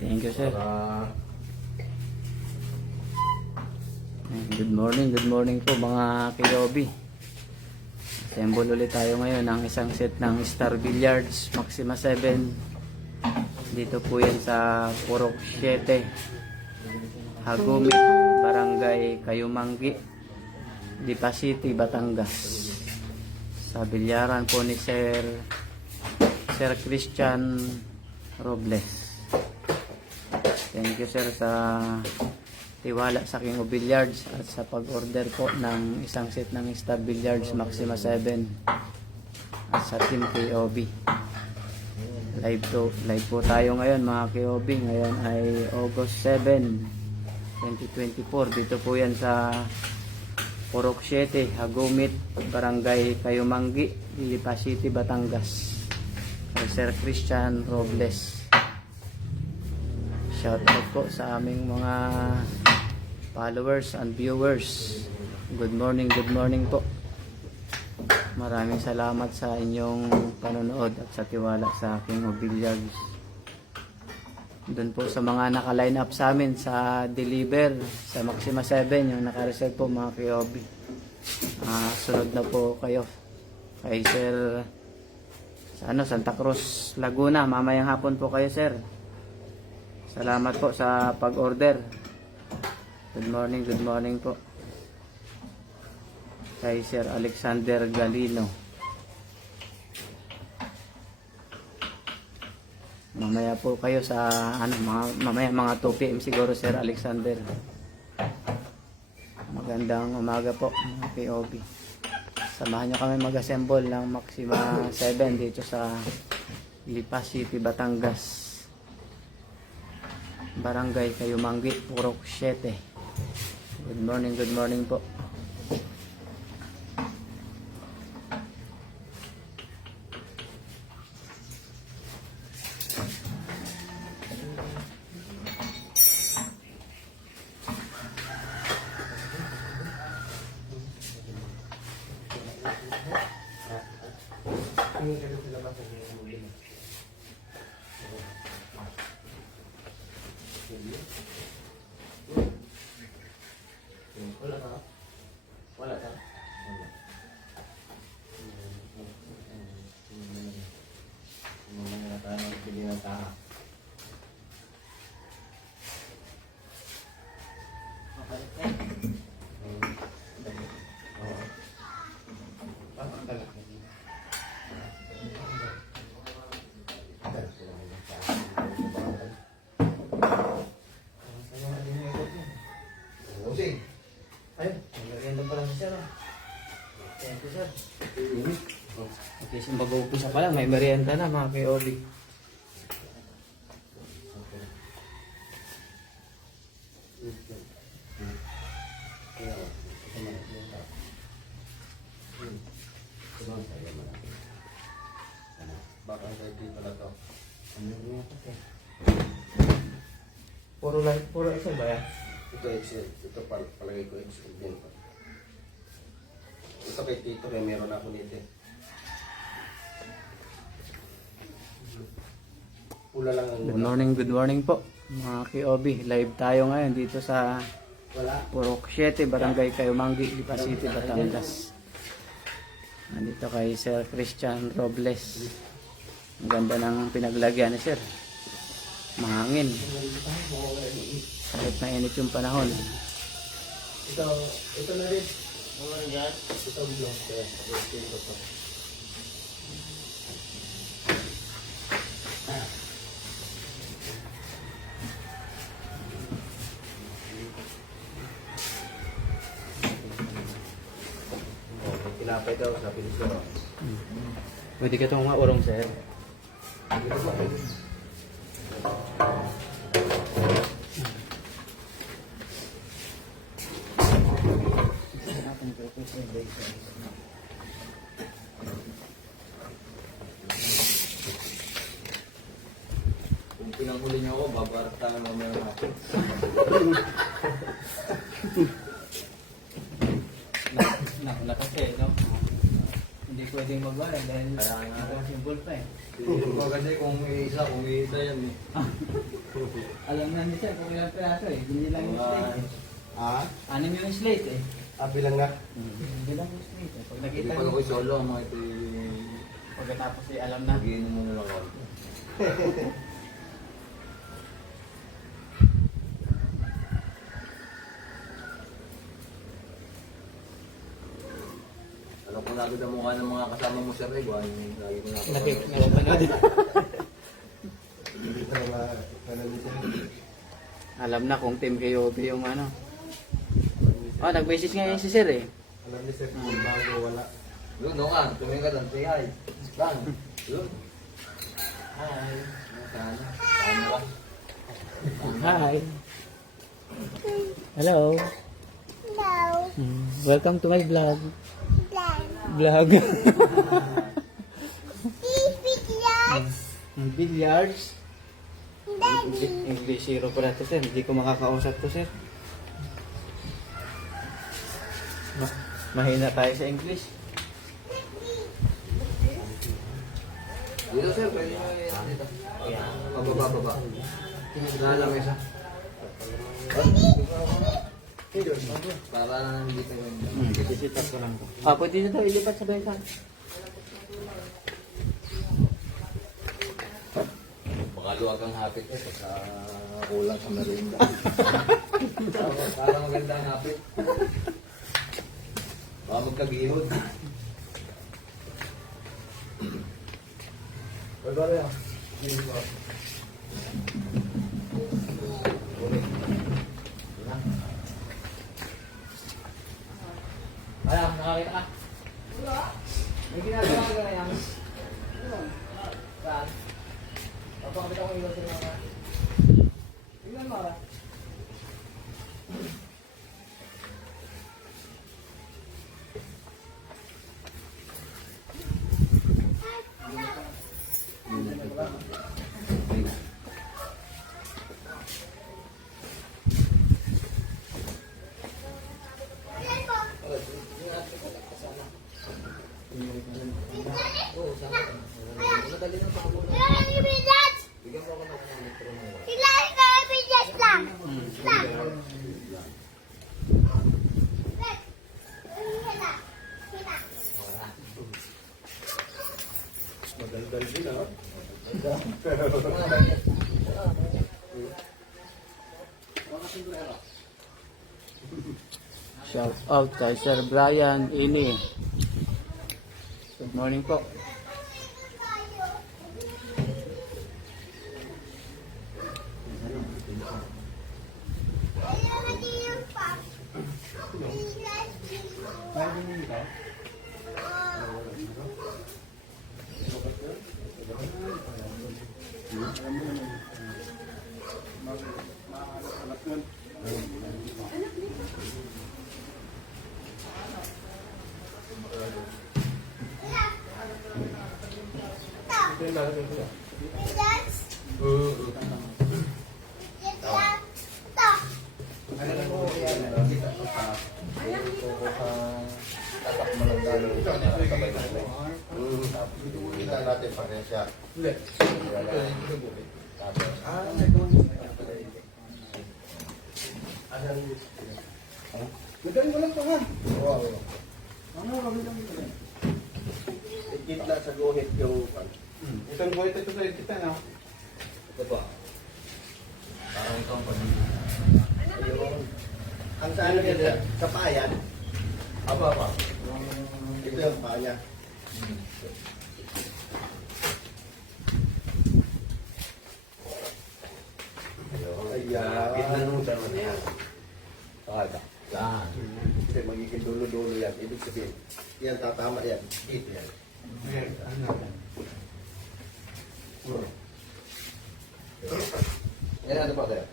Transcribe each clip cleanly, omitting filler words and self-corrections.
Thank you, sir. Para Good morning po mga Kiyobi. Assemble ulit tayo ngayon ng isang set ng Star Billiards Maxima 7. Dito po yan sa Purok 7, Hagumit, Barangay Kayumanggi, Lipa City, Batangas. Sa bilyaran po ni Sir Christian Robles. Thank you, sir, sa tiwala sa King of Billiards at sa pag-order po ng isang set ng Star Billiards Maxima 7 at sa Team KOB. Live po tayo ngayon mga KOB. Ngayon ay August 7, 2024. Dito po yan sa Purok 7, Hagumit, Barangay Kayumanggi, Lipa City, Batangas. Kay Sir Christian Robles. Shout out po sa aming mga followers and viewers. Good morning po. Maraming salamat sa inyong panonood at sa tiwala sa King of Billiards. Doon po sa mga naka-line up sa amin sa deliver sa Maxima 7, yung naka-reserve po mga KOB. Sunod na po kayo kay Sir sa Santa Cruz, Laguna. Mamayang hapon po kayo, sir. Salamat po sa pag-order. Good morning po. Kay Sir Alexander Galino. Mamaya po kayo sa mamaya mga 2 PM siguro, Sir Alexander. Magandang umaga po mga POB. Samahan nyo kami mag-assemble ng Maxima 7 dito sa Lipa City, Batangas. Barangay Kayumanggi, Purok 7. Good morning po. wala ka. Ayun, maganda pa lang siya. Thank you, sir. Okay, so mag-uumpisa pa lang, may merienda na mga KOB. Baka hindi pala to. Puro Excel ba yan? Ito Excel. Ito palagay ko Excel din. Ito kay Tito kaya meron ako nito. Pula lang ang Good morning po mga KOB. Live tayo ngayon dito sa Purok 7, Barangay Kayumanggi, Lipa City, Batangas. Nandito kay Sir Christian Robles. Ang ganda ng pinaglagyan ni Sir. Mahangin. Kahit mainit yung panahon. Ito na rin. Ito ang blong kaya. Ito pa. Tinapay daw sa pinisyo. Pwede ka itong mga urong, sir. Kung pinanghuli niyo ako, babaratahan mamaya natin. Na kasi, no? Hindi pwedeng magbayad dahil simple pa eh. Maganda kung isa yan eh. Alam na ni sir kung ilang piraso eh. Hindi lang yung slate. Ah? Anim yung slate eh. Bilang na. Hindi lang yung slate eh. Pag Hindi nakita pa niyo, ako solo, mga ito yung... pagkatapos eh, alam na. Nagiinom mo na lang ako. Alam ko na agad ang mukha ng mga kasama mo sa Rego. Yung lagi mo Napapanood. Hindi pa naman. Alam na kung team kayo yung ano. Oh, nag-message ngayon si sir eh. Alam ni Sir, kung bago wala. Yun, no ka. Tumingin ka doon. Say hi. Lang. Yun. Hi. Sana. Sana ka. Hi. Hello. No, Welcome to my vlog. Dad. Vlog. These videos, Billiards. Daddy. English zero pala to sir. Hindi ko makakausap to sir. Mahina tayo sa English. Dito sir, pwede mo yan dito. Pababa. Nalamesa. Para hindi ka yun. Sisitas ko lang to. Ah, pwede nyo to ilipat sa benta. Baka luwag ang hapit eh, pagka kulang sa merinda. Para maganda ang hapit. Baka magkagihod. Pwede ba rin? Alam, nakakita ka? May ginagawa ka na yan. Saan? Papakapit ako ilaw sa mga. Tingnan mo ah. Kailangan yung videos. Kailangan ka yung videos lang. Lang. Look. Hina. Hina. Madaldal din ah. Shout out kay Sir Brian Ini. Good morning po. Kailangan yung pop. Videos. Tatak mo lang dalo. Kita natin paresya. Magaling mo lang pa nga. Wow. Ano, kami lang ito. Ikitla sa guhit yung... Isang buhay ito sa kita na. Ito pa. Parang itong pag... Ayun. Ang sa ano yan, sir? Sa payan. Apa. Ito yung paya. Ayan. Gitnanutan mo na yan. Saka Saan? kasi magiging dulo-dulo yan. Ibig sabihin, yan tatama yan. Dito yan. Yan ano pa kaya?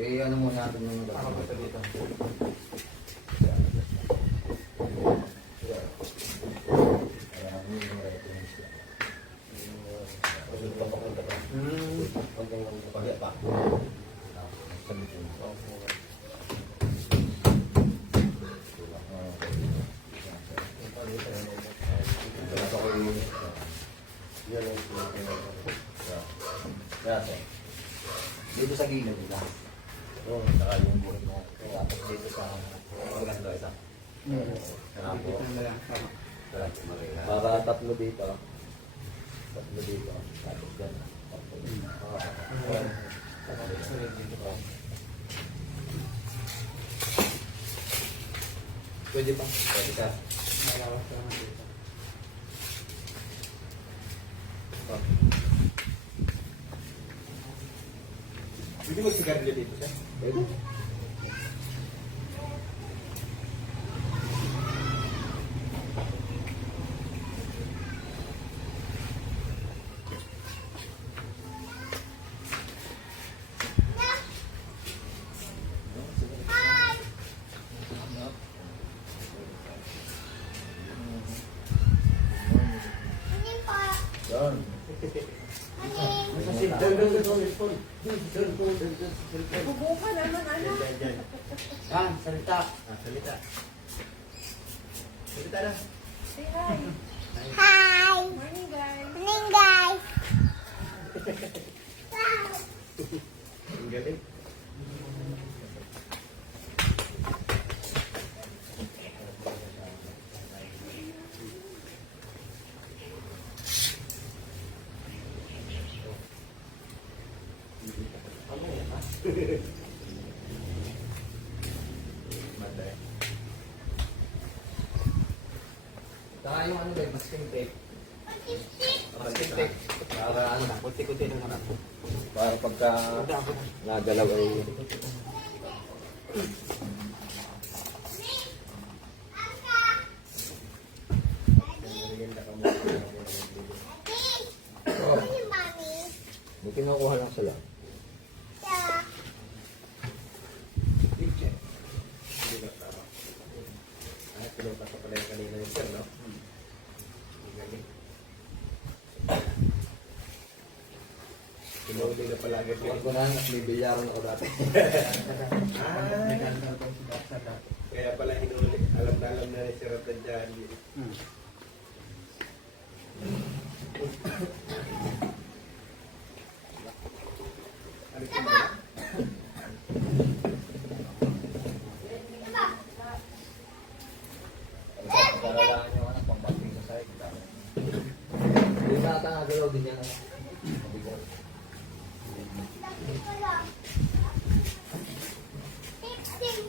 Eh, ano muna natin yung Pakapata dito. Hanggang pagya pa. Yan ang Dati. Dito sa gilid nila. Oo, saka yung buhay mo. Tapos dito sa organ to isa. Saka po. Para tatlo dito. Tatlo dito. Tapos dyan. Pwede pa? Pwede ka. Pwede magsigarilyo dito siya? Pwede. Hi! Ano po? Yan. Ano? Bubuka naman, ano? Yan, salita. Salita. Salita na. Say hi. Hi! Morning, guys. Morning, guys! Wow! Ang galing. Matay. Saka yung ano ba, masking tape. Pag-isip! Masking tape. Para ano na, kunti-kunti na muna. Para pagka nagalaw ay... Aka! Daddy! Maganda ka muna. Daddy! Ano yung mami? May kinukuha lang sila. Yeah. Hindi ba tama? Ay, pinunta ko pala yung kanina yung sir, no? Ang galing. Pinuli na pala agad Huwag yun. ko na, may bilyaran ako dati. Kaya pala hinuli. Alam na ni Sir Rodan dyan. Alisin mo na. Karalaan yung ano, pang-banting sa side. Hindi na ata nagalaw din yan. Mabigat. Daddy ko lang. Fixing.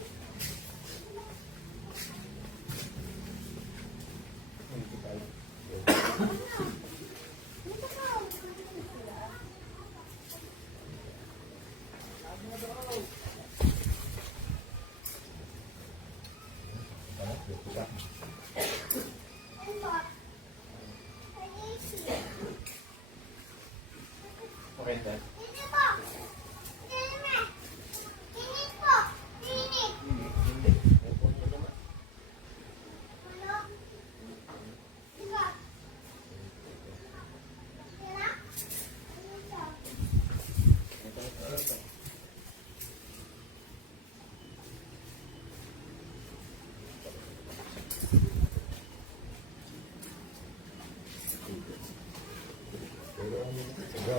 Ano po? Pag-isip. Okay, sir. Dito po. Init. Init po. Init. Ano? Diba? Diba? Ano siya?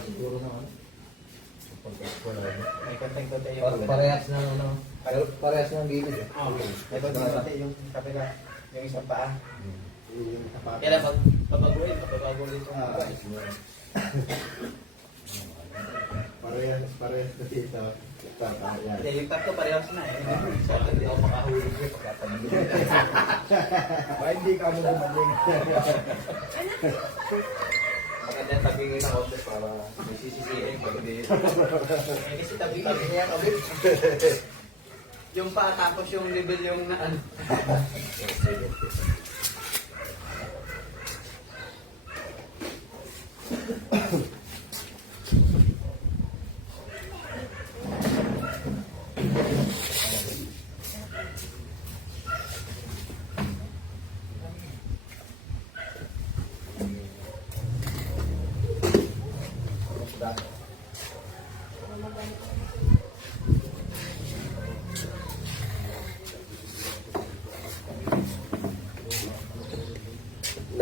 Siguro na ano. May konting-konti yung... Parehas na ano. Parehas na ang gilid eh. May konting-konti yung kapila. Yung isang paa. Yung tapat. Kaya lang, papaguin itong mga. Parehas na dito. Tama yan. Hindi, yung tatlo parehas na eh. So, hindi ako makahulog eh. Ba hindi ka mo gumaling. Maganda yung tabingin ng office para may sisisihin pag hindi. Eh, kasi tabi-tabi niya kami. Yung pa tapos yung level yung na ano.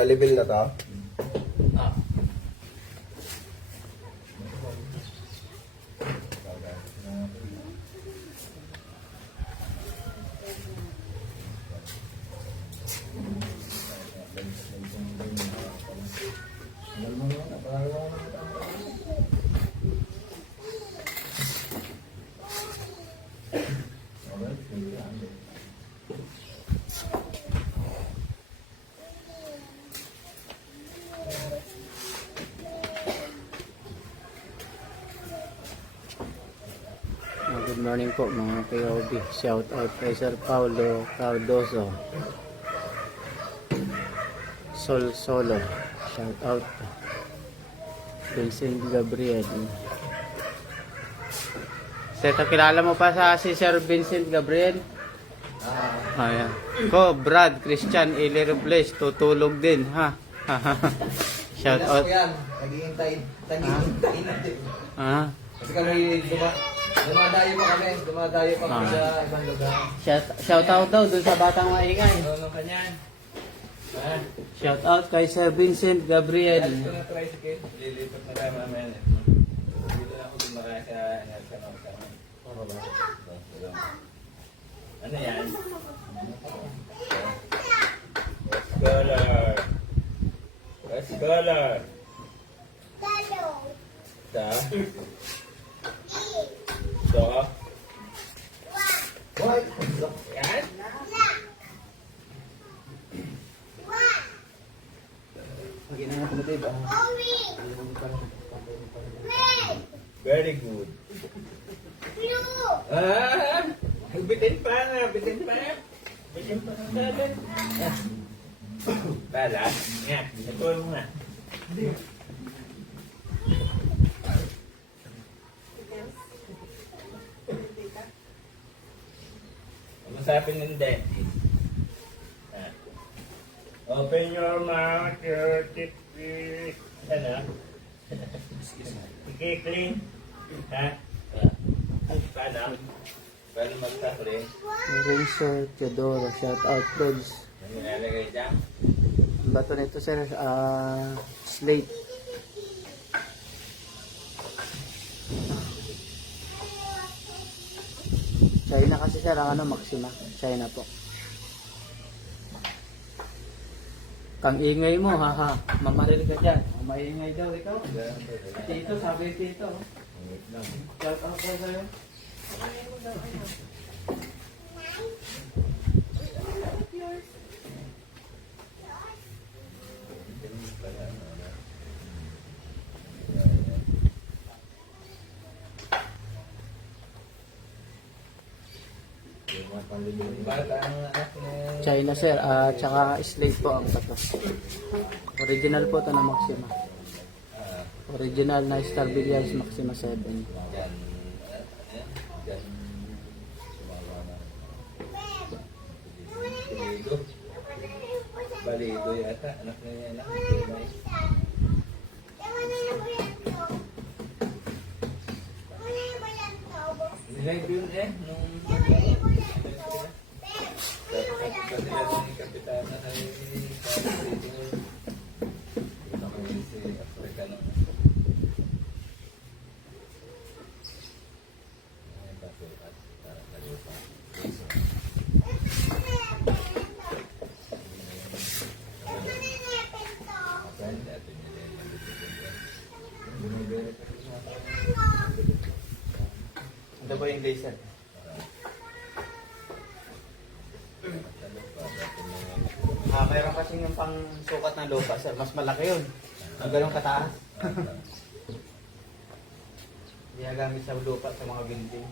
Na-level na to? Ah. morning po mga POB. Shout out kay Sir Paulo Cardoso. Sol Solo. Shout out. Vincent Gabriel. Sir, kilala mo pa si Sir Vincent Gabriel? Ayan. Ko, Brad, Christian, Eli Robles, tutulog din, ha? Shout out. Yan, naghihintay natin. Ah, Kasi kami dumadayo pa kami sa ibang lugar. shout out daw dun sa batang maingay. Ano ka niyan? Ha? Shout out kay Sir Vincent Gabriel. Ito na tricycle. Lilipat na tayo mamaya. Dito na ako dumaka sa ano yan? Scholar. Scholar. Talo. Da. I. Do. Hoy! Yan. La. Wa. Pag-ina na kumatib, Owi. Red. Very good. Blue. Ah! Bitin pa na. Bitin pa. Bitin pa na natin. Balas. Yan. Ito mo na. Masapin ng dentist. Ah. Open your mouth, your teeth, please. Ano? I-clean. Ha? Paano? Paano magta-clean? Lorenzo Teodoro, shout out Lods. Ano nilalagay dyan? Ang bato nito sir, slate. China kasi sir, ang ano, Maxima. China po. Kang ingay mo, haha. Mamaril ka dyan. Maingay daw ikaw. Tito, sabi tito. Shout out po sa'yo. Bata ang anak mo. China sir, tsaka slate po ang bato. Original po ito na Maxima. Original na Star Villas Maxima 7. Dyan. Dyan. Balido. Balido yata. Anak na yan. Nilay ko yun nung kanila ng kapitana ay dito kami si Africa ng Ito po yung laser. Mayroon kasi yung pang sukat ng lupa sir, mas malaki yun. Ang ganun kataas. Hindi gamit sa lupa sa mga building.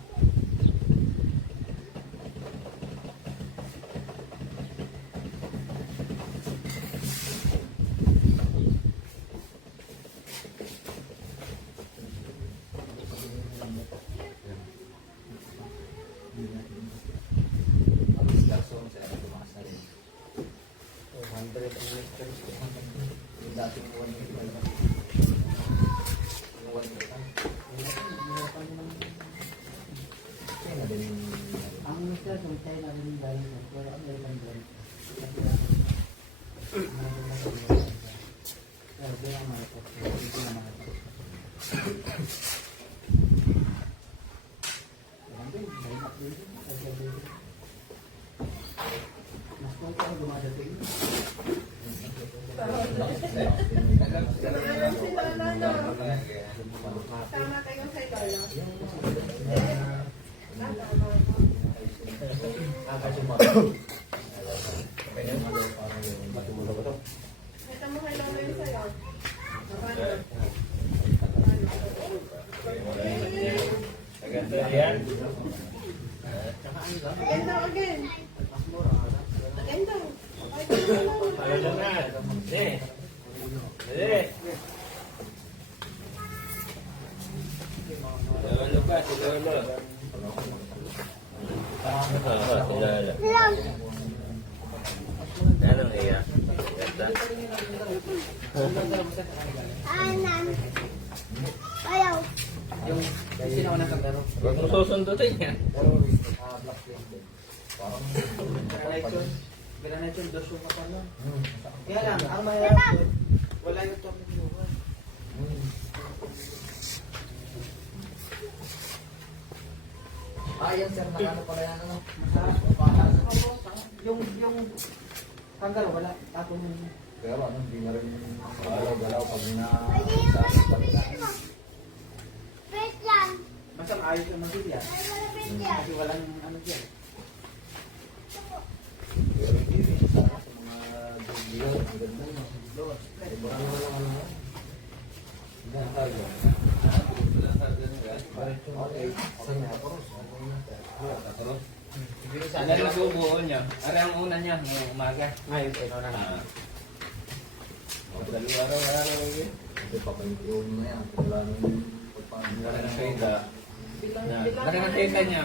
Ang mister, kung tayo na rin dahil sa pero American brand. Pero di ang mga ito. Hindi na mga ito. Mas kung tayo dumadating. Tama kayo sa idolo. Ito mo kay Lolo yung sayo. Maganda Yan. Again daw, again. Again daw. Alam na. Dali. Dali. Lolo ba? Si Lolo. Si Lolo. Anong iya? Ganda. Anan. Ayaw. Yung sino na kaglaro? Huwag mo susundutin yan. Pero black yung din. Parang Granite yung dos yung kapano. Kaya lang, ang mahirap doon, wala yung tornilyohan. yan sir, nakano pala yan ano? Yung kanggaro, wala. Tapon yung... Pero ano, hindi na rin galaw-galaw pag Wait lang. Basta ayos yung magigyan. Ay, malapit yan. Kasi walang ano dyan. Pero hindi rin sa mga video, ang ganda no. Iba naman ang ano. Hindi ang cargo. Okay, saan nga ako? Ano yung subuon niya? Ari ang una niya, ngayong umaga. Ngayon, ito na lang. Dalawa araw-araw yun. Ito pa pa yung na yan. Wala nang Laki ng tenda. Laki ng tenda niya.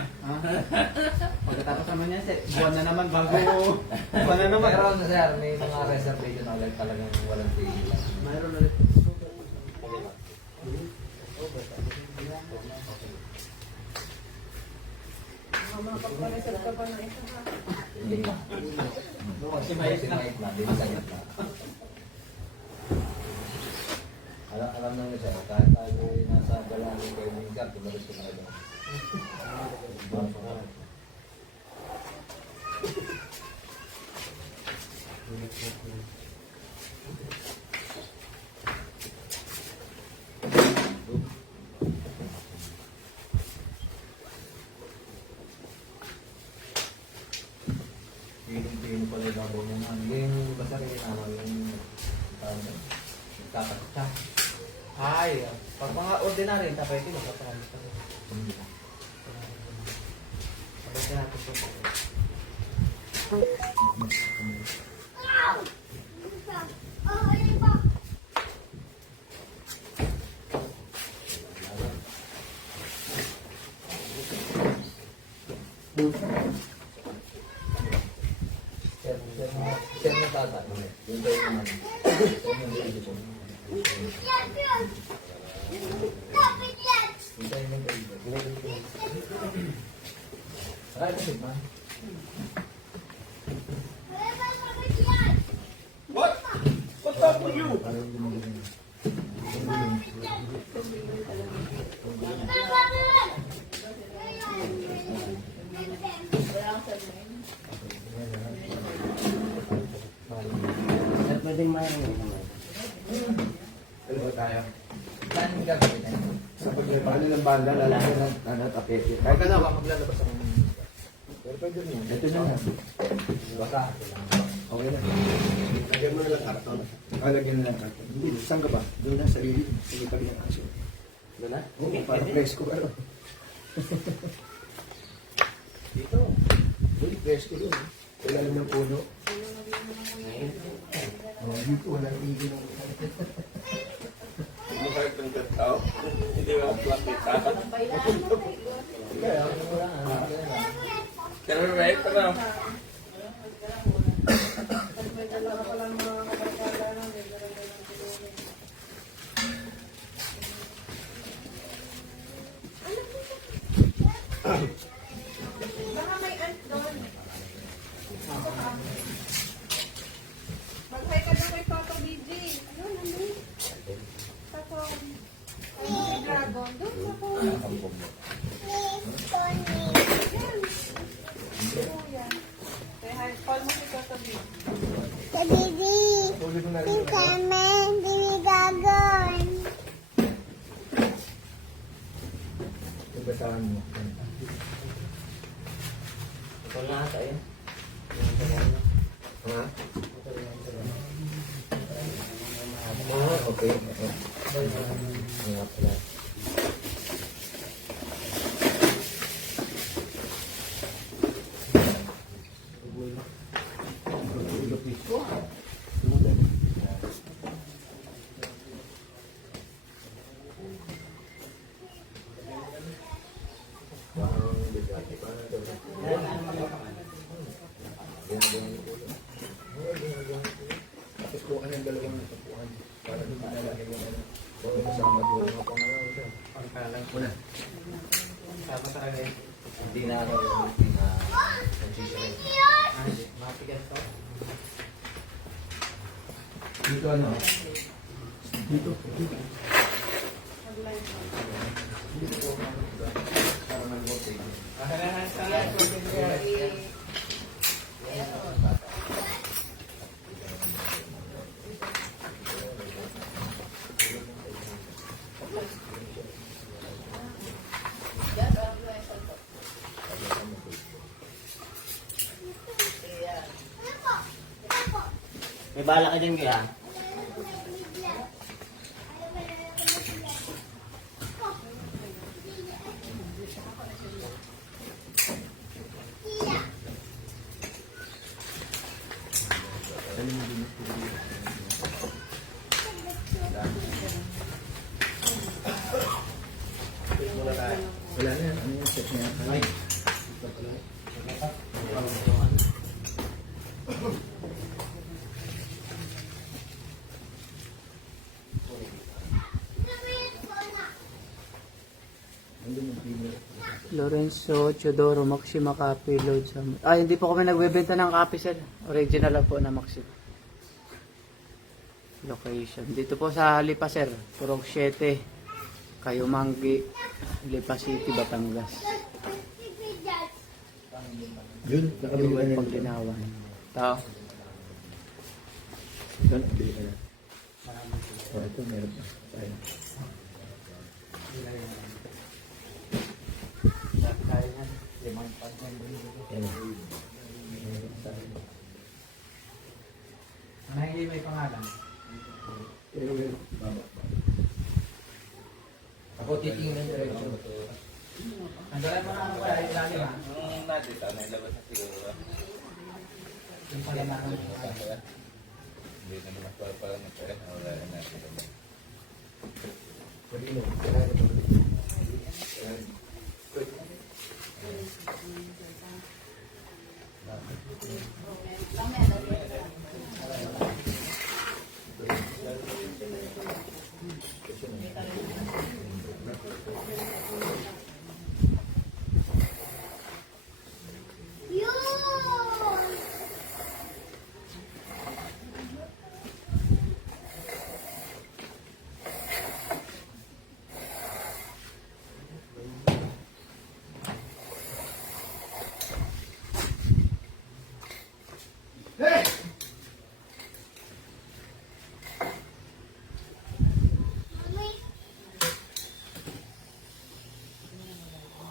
Pagkatapos naman yan, buwan na naman bago. Buwan na naman. Pero ano sir, may mga reservation na ulit talagang walang tigil. Mayroon ulit. Makapag-reserve ka pa ng isa ha. Hindi na. Maximize na. Hindi na kanya na. Alam naman siya, kahit tayo ay nasa balangin kayo ng gat, tumalis ko na ito. Piling-piling pala yung labaw mo man. Yung basta rin naman yung kakatsa. Ay, pag mga ordinary, tapay ito, magkaparami pa rin. Pagkakita natin ito. Oh, ayun pa. Sir mo tata. Yung tayo naman. Yan, yan. Kapit yan. Yung tayo naman. Ay, kasi ba? Wala ba kapit yan? What? What's up with you? Parang gumagano. Kapit yan. Kapit yan. At pwedeng mayroon. Ano ba tayo? Saan yung gagawin na yun? Sa paglipano ng banda, lalaki ng tapete. Kahit ano ka, maglalabas ako. Pero pwede rin yan. Ito na lang. Baka. Okay na. Lagyan mo na lang karton. Lagyan na lang karton. Hindi, saan ka ba? Doon na, sa lilim. Sige pa rin ang aso. Doon na? Oo, parang presko pero. Dito. Uy, presko doon. Wala lang ng puno. Oh, dito wala lang igil ng Ano kayo itong tao? Hindi ba plakit ka? Kaya, wala nga. Pero right pa na. Pag may dalawa pa lang mga kabarkada na, may dalawa lang siguro. Baka may ant doon. Mag-hi ka doon kay Papa BJ. Ayun, ano? Papa Dragon. Doon sa po. Yan. Kuya. Kaya hi, call mo si Papa BJ. Kadidi. Tuloy mo na rin. Yung kami, dinigagon. Yung basahan mo. Ito na ata yun. Ha? Ah, okay. Nga pala. Tapos kuha ng dalawang nakapuan. Para di malalaki yung ano. Kasama doon mga pangalaw siya. Pangkalang. Una. Sama talaga eh. Hindi na ano, hindi na transition. Mapigan to. Dito ano? Dito. Para mag-voting. May bala ka dyan kaya? Wala na yan. Ano yung set niya? Ay. Lorenzo Chodoro, Maxima Coffee Load sa... hindi po kami nagbebenta ng coffee sir. Original lang po na Maxima. Location. Dito po sa Lipa sir. Purok 7. Kayumanggi. Lipa City, Batangas. Yun, nakabili ka Iwan niya. Paglinawan. Tao. Doon, bili ka na. Oh, ito meron pa. Ayun. Ano hindi may pangalan? Pero meron. Baba. Ako titingnan diretso. Andalay mo na ako kaya ilalim ha. Nung nadita, nailabas na siguro. Yung pala na ako. Hindi na naman pala nagkaroon. Wala na natin. Pwede mo.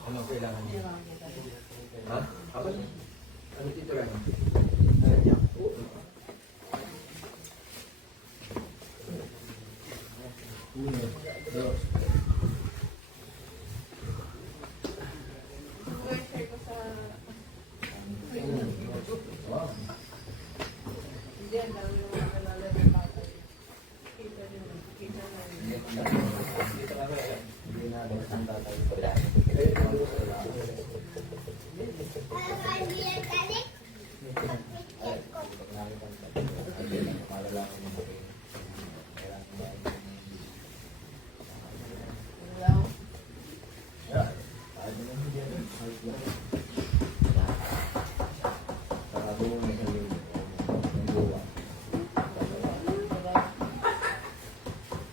Anong kailangan niya? Ha? Ako? Ano titira niya? Uno, dos. Wow. Hindi na ba ang tatay ko dahil?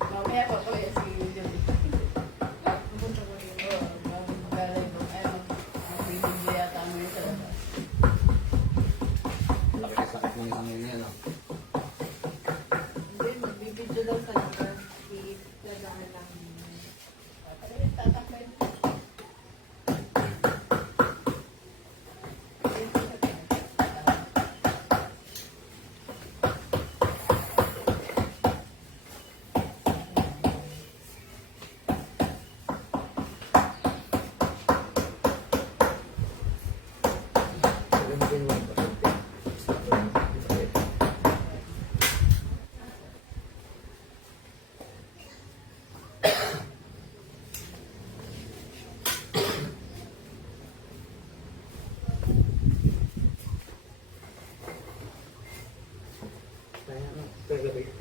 Mamaya pa po yung si Joey. Pupunta ko yung galay mo. Ayun, magbibigay yata mo yung sa labas. Laki-sakit ng isang yun yan.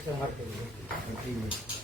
Take one time.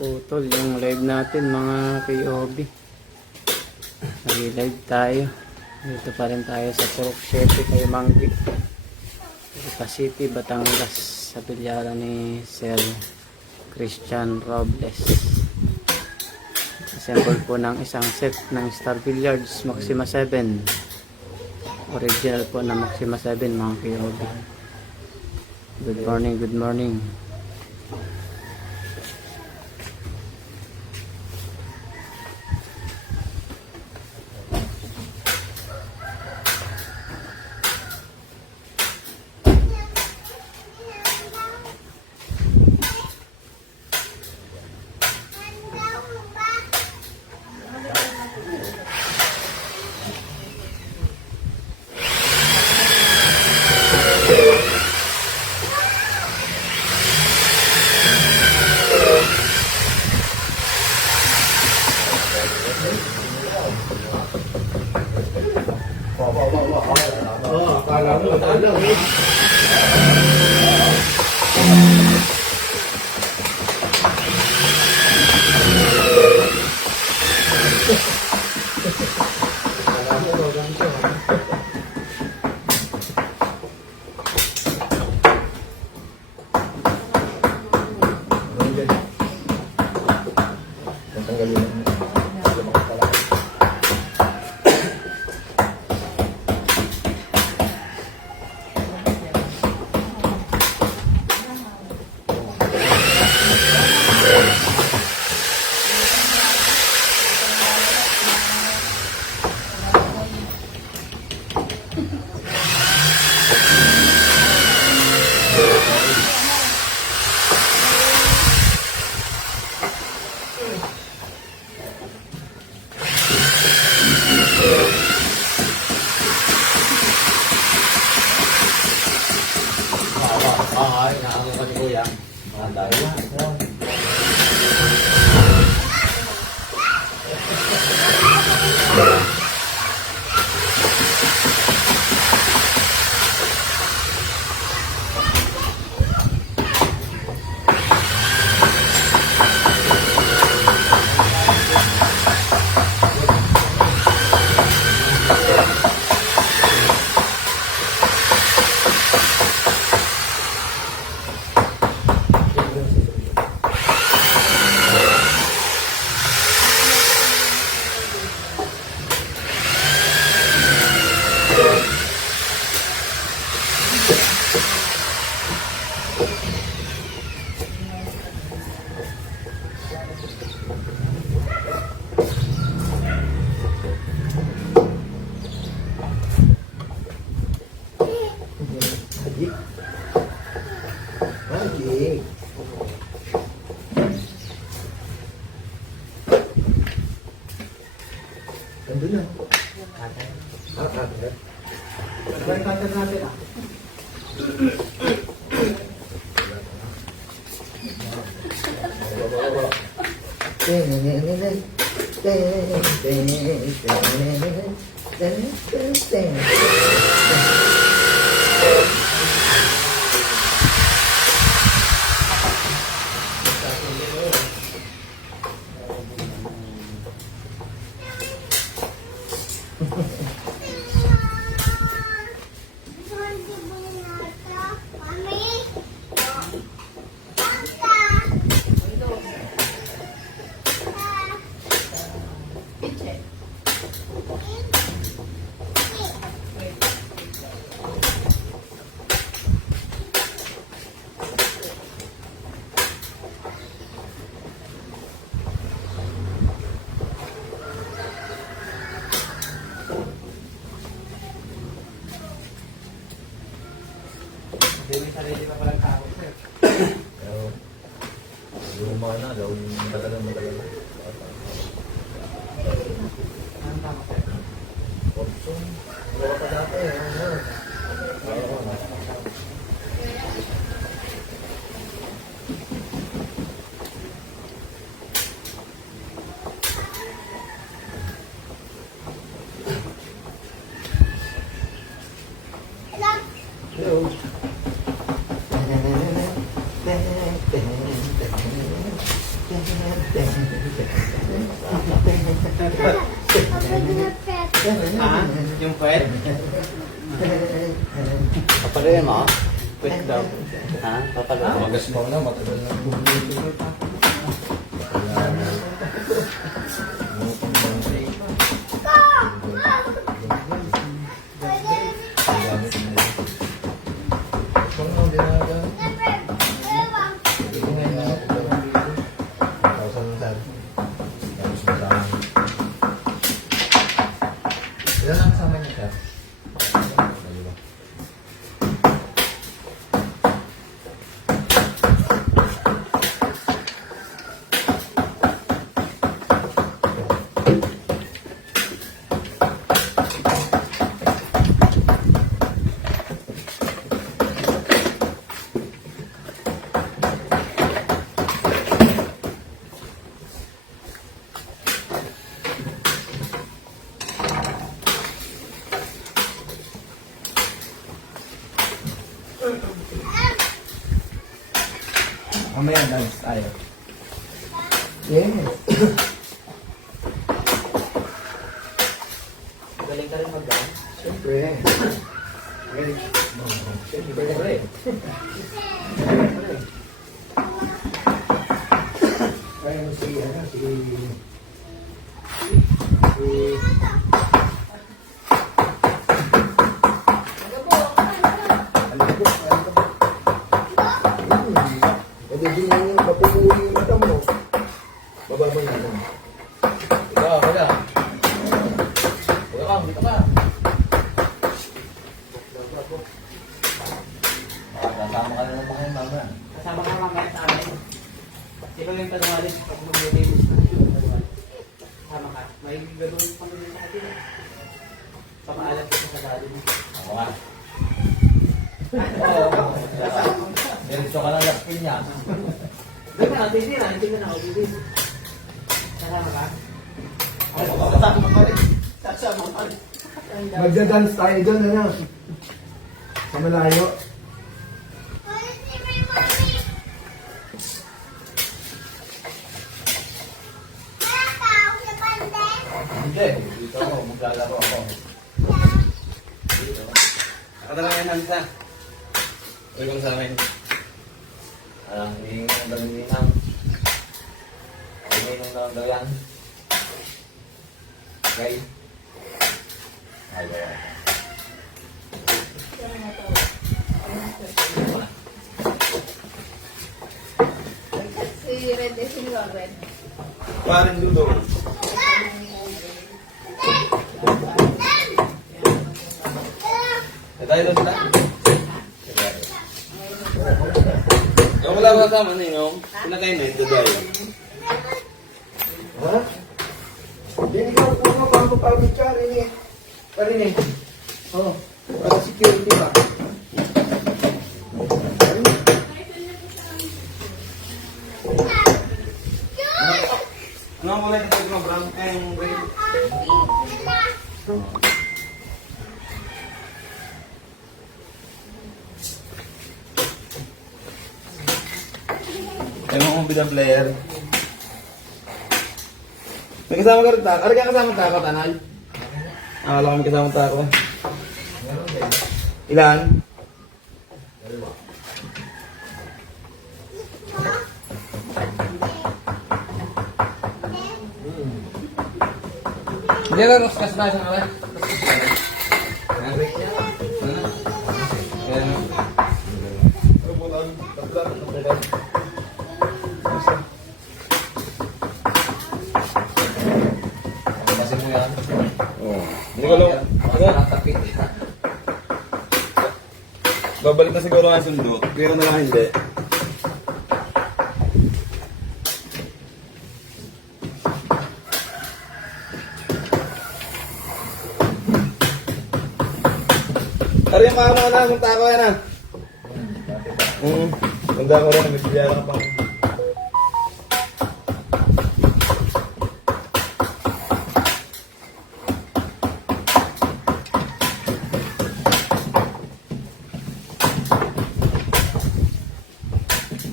Putol yung live natin mga POB. Nag-live tayo. Dito pa rin tayo sa Purok 7 kay Manggi. Lipa City, Batangas. Sa bilyara ni Sir Christian Robles. Assemble po ng isang set ng Star Billiards Maxima 7. Original po na Maxima 7 mga POB. Good morning, good morning. Inaamo ko ni Kuya. Ang dahil na. Anjing. Nandun na. Cutter. Ano ba yung cutter natin ah? Piche. Hindi may sarili pa palang tao, sir. Pero, luma na, daw matagal na. Ano tama, sir? Portion, wala pa dati, ano. Hello. Ha? Yung pwet? Papaluin mo? Pwede daw. Ha? Papaluin. Magas pa na, matagal na. Ilan ang kasama niya ka? Dalawa. Mamaya dance tayo. Yes. Galing ka rin mag-dance. Siyempre. Siyempre. Kaya mo si, ano, si... Pwede din yung mapupuli yung mata mo. Bababa na lang. Ikaw, wala. Wala ka, dito ka. Kasama ka na naman kayo, mama. Kasama ka mamaya sa amin. Ikaw yung panawalis pag mag-meeting. Kasama ka. May gagawin pang rin sa atin. Pamaalat ko sa dali mo. Ako nga. Oo. Diretso ka ng last pin niya. Doon na, hindi na. Hindi na ako. Kasama ka? Kasama ka rin. Kasama ka rin. Magda-dance tayo doon, ano? Sa malayo. Hindi. Dito ako. Maglalaro ako. Dito. Ako talaga yung nansa. Welcome sa amin. Alang hihingang dalinang. Hihingang daw daw yan. Okay. Ayaw. Si Red is in Red. Paring dudo. Tayo doon sila. Yung wala ba kasama ninyo? Pinakain na ito dahil. Ha? Hindi ikaw kung ano, bago pagod ka, rin eh. Parinig. Oo. Para security ba? Ano mo lang ito yung brown kaya yung green? Ay mga bidang player. May kasama ka rin tako? Ano ka kasama tako, Tanay? Wala kami kasama tako. Ilan? Hindi ka kaskas na siya naman. Kasi mo yan. Oo. Hindi ko lang. Babalik na siguro ang sundot. Pero na lang hindi. Ari yung mga na, kung tako yan ah. Tanda ko rin, may bilyara ka pang.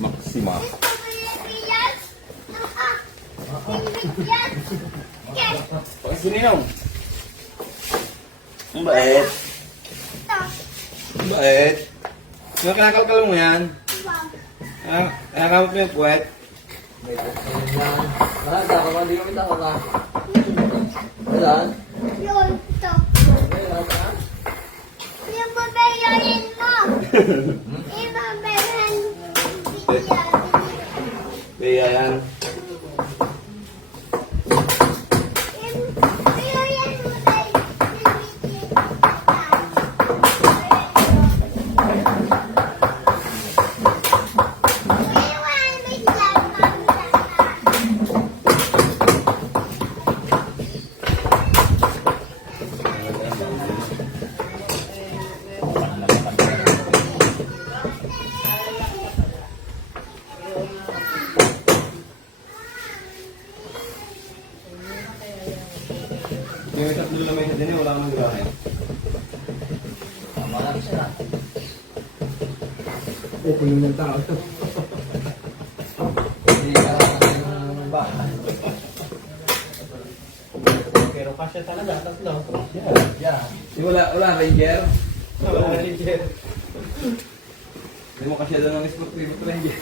Maxima. Pagkasininaw. Ang bait. Ang bait. Ano kinakalkal mo yan? Kinakamot mo yung puwet? Wala, tako ba? Hindi ko kita ko na. Wala? Yun, ito. Yung babayarin mo. Yung babayaran bigyan. Kaya yan. Yung babayaran mo tayo. Yung tatlo na may din wala namang grahe. Tama lang siya. Opening ng tao to. Hindi ka ng bahay. Pero kasya talaga, tatlo. Yeah. Wala ranger. Wala rin dyan. Hindi mo kasi doon ng sport ranger.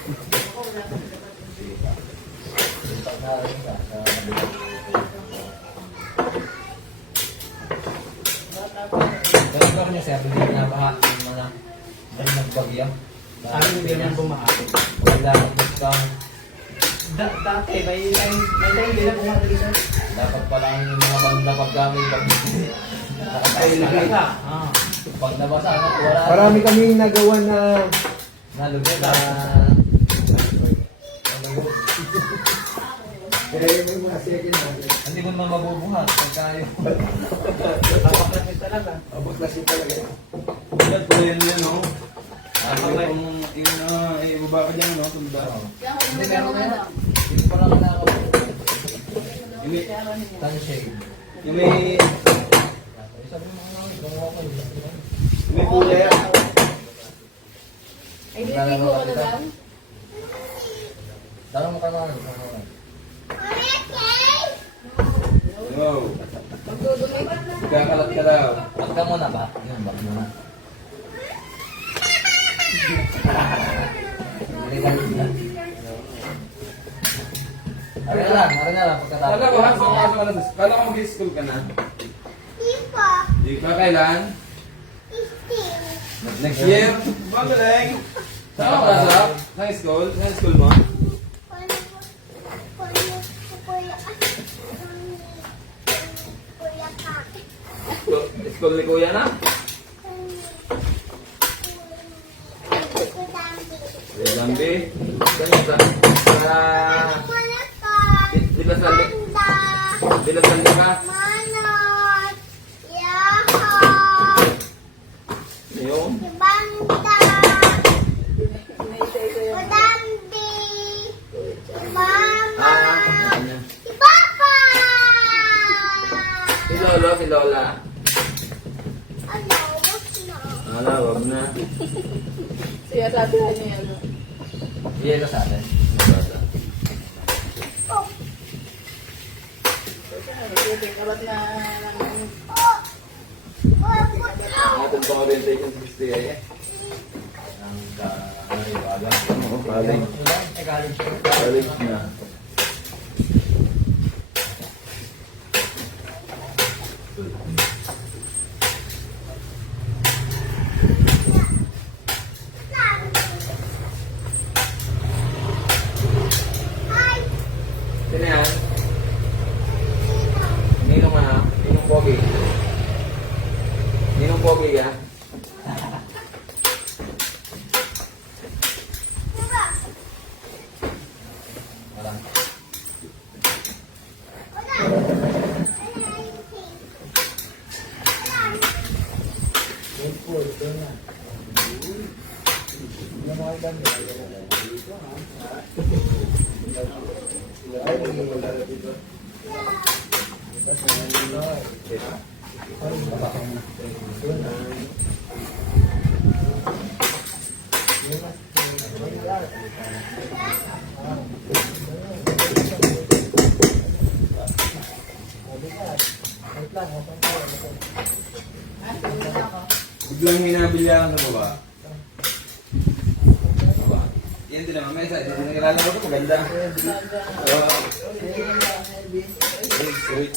Pero ko niya sir, hindi na baha yung mga dahil nagbagyo. Sabi hindi naman bumahati. Wala nang gusto. Dati, may time hindi na bumahati sir. Dapat pala yung mga banda paggamit bagyo. Ay, lagay ka. Pag nabasa, wala. Marami kaming nagawa na Nalugod na. kaya yung mga second hand. Hindi mo naman mabubuhat pagka yung Tapaklasin talaga. Tapaklasin talaga. Yan pala yan no? ano Ibaba ka dyan no? Tunda. Kaya ako Hindi yung meron na mga yan. Hindi ko lang na ako. Yung Sunshade. may Sabi mo nga, gumawa ko yun. may kulay yan. Ay, hindi ko ano daw. Tanong mo ka naman. Wow. Magdudumi. Kakalat ka daw. Ba't ka muna ba? Yun, ba't muna. Ari na lang, pagkatapos. Kala ko mag-school ka na. Ipo. Di ka kailan? Istin. Next year? Magaling! Saan ka sa? Sa school? Sa school mo? School ni Kuya na? Zambi? Saan sa? Di ba sa ka? Yung? Naisay ko yung Ano? Diba? si Lola. Ano, wag na. Wala, wag na. Siya sabi niya ano. Iyan ka sa atin. Oh, Kabat na oh. Wag mo na. Atin pang orientation 60 eh. Ang iwaga. Oo, college. College na. Ay, Sino yan? Ninong ka ha? Ninong Pogi? Ninong Pogi ka? diba? Wala. Wala. Wala. Biglang minabilyakan ka ba? Aba. Yan din naman, may isa. Nilala ko ito, maganda. Sweet.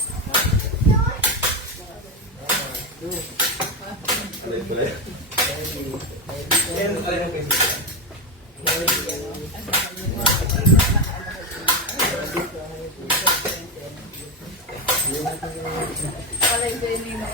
Alay pala. Yan, alay mo kasi. wala yung hindi mo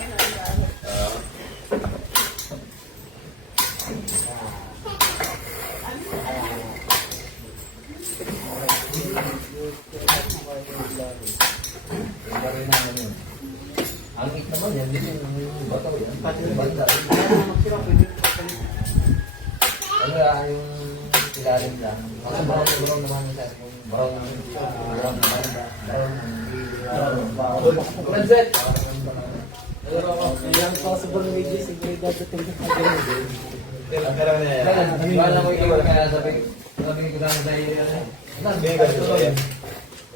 Ang ik naman yan, hindi yung bata ko yan. Bata. Ano yung ilalim lang. Mga brown naman sa yung brown naman. Manzet! Yung possible wages, siguro dadating na pag-ibig. Wala ko ikaw kaya sabi ko lang sa iyo yan. Sabi ko ito yan.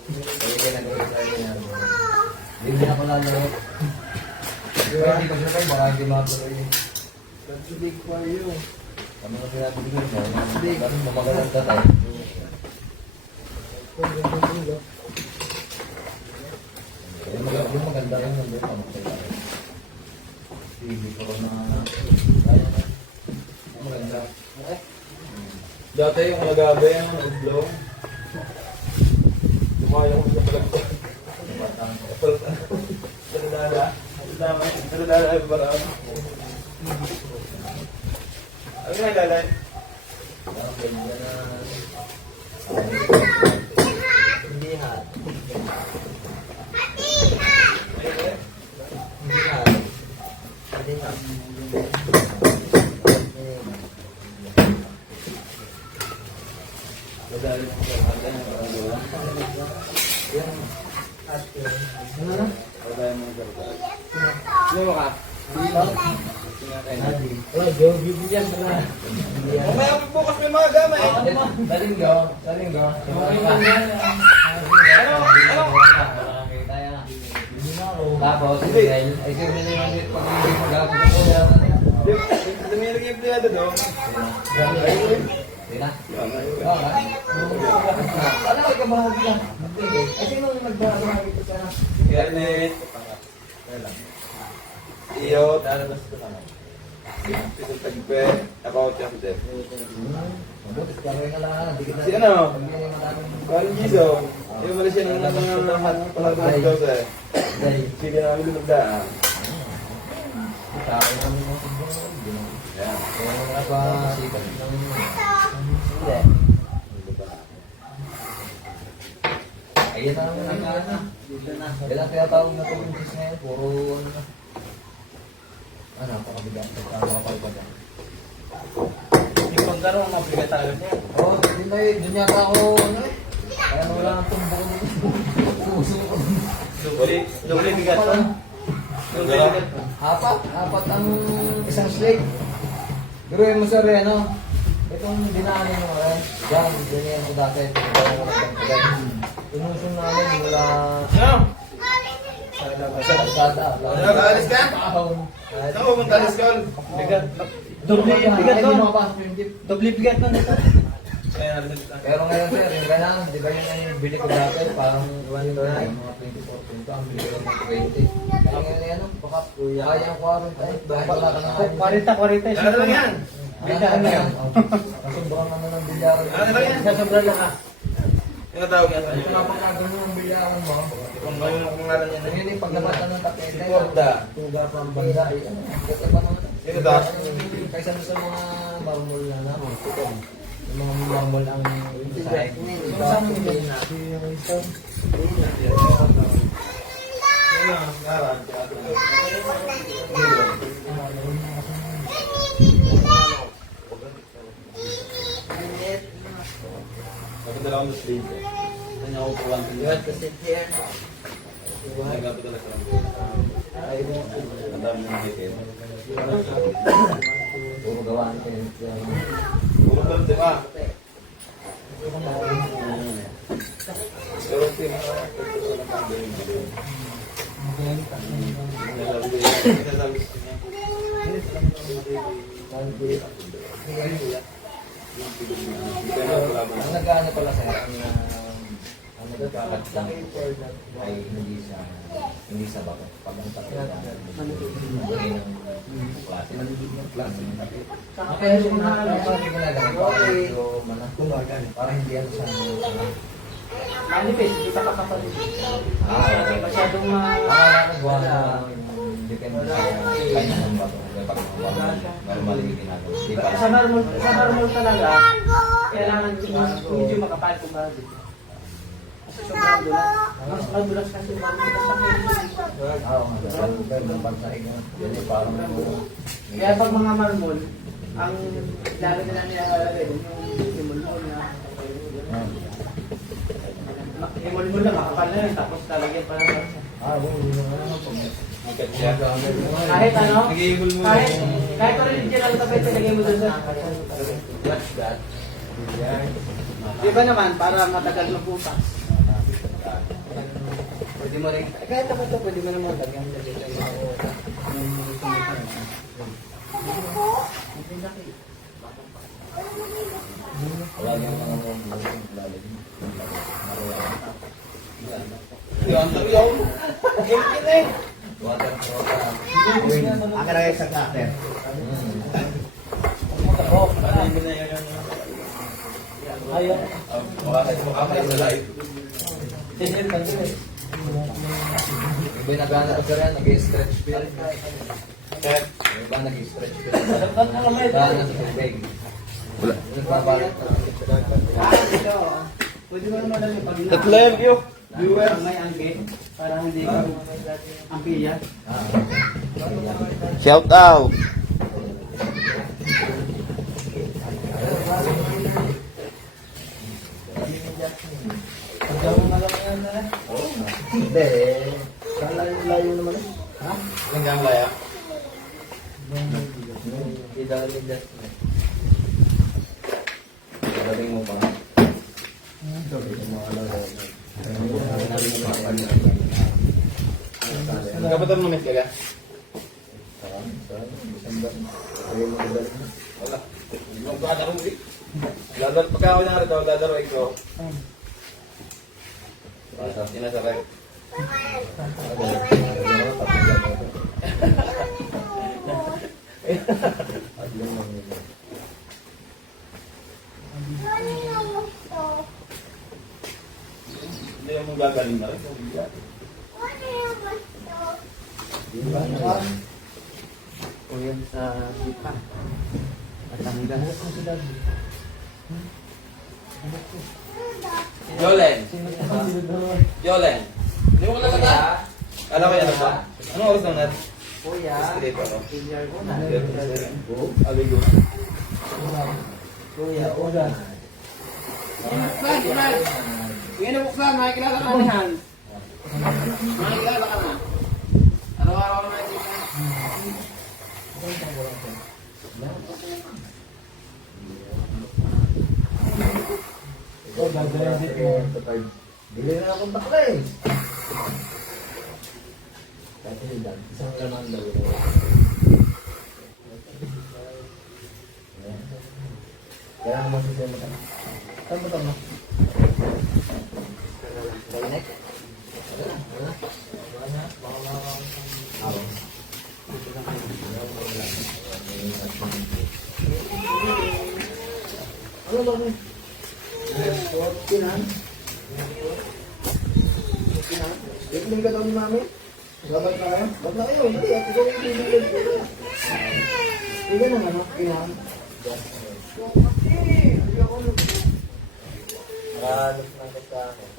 Sabi ko lang sa iyo yan. Hindi na ko lalo. Hindi ko siya kayo, baka hindi matuloy. That's a big for you. Kami ko pinapigil mo. Kami mamagalang tatay. Yung maganda yung nandun. Hindi ko na kaya na. Yung maganda. Dati yung nagabi, yung udlong. Lumayo ko sa palagpag. Daladala. Daladala yung barang. Ano nga dalan? Hindi ha. Ano ka? Mamaya bukas may mga gamay. Daling go. Tapos, dahil ay sir na yung pag hindi mag-agap ko yan. Lumilig yung pliyado doon. Hindi na? Oo nga. Ano ka bahagi ka? Ay sino yung magbahagi ko sa... Garnet. Iyot. Pisang tagpe. Ako, Chef. Mabuti ka rin ka lang. Si ano? Parang Gizo. Yung wala siya ng mga palagay daw sa sige namin doon magdaan. Sabi namin mo siguro. Yan. Kaya nga pa sikat ng... Hindi. Ayun na naman ang ano. Kailan kaya tawag na ito yung sis ngayon? Puro ano na. Ano, napakabigat. Napakabigat. Yung pagkaroon, mabigat talaga siya. Oo, doon yata ako, ano eh. Kaya wala ang tumbok ng puso ko. Doble bigat pa. Apat ang isang slate. Gawin mo sir, ano? Itong dinaanin mo rin. Diyan, ganyan ko dati. Inusong namin mula sa kalsada. Alis ka? Saan mo punta, Liskol? Doble bigat Hindi nun. makapasok yung jeep. Doble bigat nun ito. Pero ngayon sir, yung ganun, di ba yung bili ko dati, parang yung mga 24 punto, ang bili ko lang ng 20. Ang ngayon yan, baka kaya ang 40, baka wala ka na ngayon. 40. Ano lang yan? Bigyan na yan. Kasobrang naman ng bilyaran. Ano lang yan? Sa sobrang lang ah. Yung tawag yan. Ito nga pag nagano ng bilyaran mo, Kung ngayon ang pangalan niya na hindi paglabatan ng tapete, Si Porda. tuga pa ang banda. Ito pa naman. Sino to? Kaysa sa mga marmol na naman. Yung mga marmol ang sahig. Saan mo nilagay na? Kapitala ko ng sleeve. Kanya ako po lang. Ay, kapitala ko lang. Ang dami ng hikit. Puro gawaan kayo. Puro doon, di ba? Pero team, Ang nag-ano pala sa'yo, ang nagkakalat lang ay hindi sa bako. Pag ang takot na, ng klase. Kaya yung mga Para hindi ano sa manifest, hindi ka kakapalit. okay. Masyadong Akala ko buwan na depende sa kanya ng bato. Pag normal yung ginagawa. Di ba? Sa normal talaga, kailangan medyo makapal kung bakit. Kasi sobrang dulas. Mas madulas kasi marunong sa Oo nga. Pero pagsaig na. Yan ay parang Kaya pag mga marmol, ang lalo nila nilalagay yung himulmol na himulmol na makapal na yun, tapos lalagyan pa ng bansa. hindi mo na pag ikat siya. Kahit ano, Nag-iibol mo kahit original tapos ilagay mo doon sa watch that. di ba naman, para matagal magbukas. Pwede mo rin, kahit ako ito, pwede mo naman lagyan mo dito yung Wala nang mga lalim. Yan, sabi ako. Gilkin eh. Water soda. Akin na isang cutter. Ayun. Makakay sa live. Tinil ka doon eh. Iba nagana ko sir yan, nag-stretch film. Check. Iba nag-stretch film. Ba't na kamay? Gana sa tubig. Wala. Nagbabalot na. Ito. Pwede mo naman lang yung pag-ilang. Tatlo yung view. Viewers. May angke. Para hindi ka angkiya. Shout out. Pagkaw na lang yan na. Hindi eh. Saan layo naman eh. Ha? Hanggang laya. Dating mo pa. Kapatid mo miss ka ka? Wala. Maglalaro mo Ladar, pagka ako na rito, ladaro ko. Sinasakay. Hindi mo gagaling na rin. O yan sa dipa. Matanggal. Jolen. Jolen. Hindi mo ka nagtata? Alam ko yan ba? Anong oras na net? Kuya. Straight ako. Pinyar ko na. Aligo. Kuya, oda. Brad. Kuya na buksan, makikilala ka na yan. Makikilala ka na. Araw-araw na Oh, gagawin dito mo. Bili na akong bakles. Kahit hindi lang, isang laman daw. Kaya nga masasaya mo ka. Saan mo ito mo? Kainek? Ano ba rin? Kinan. Tignan ka daw ni mami. Labat na kayo? Labat na kayo. Hindi, ako daw yung bibigyan. Hindi naman, ano? Kinan. Hindi ako Halos na ka sa akin.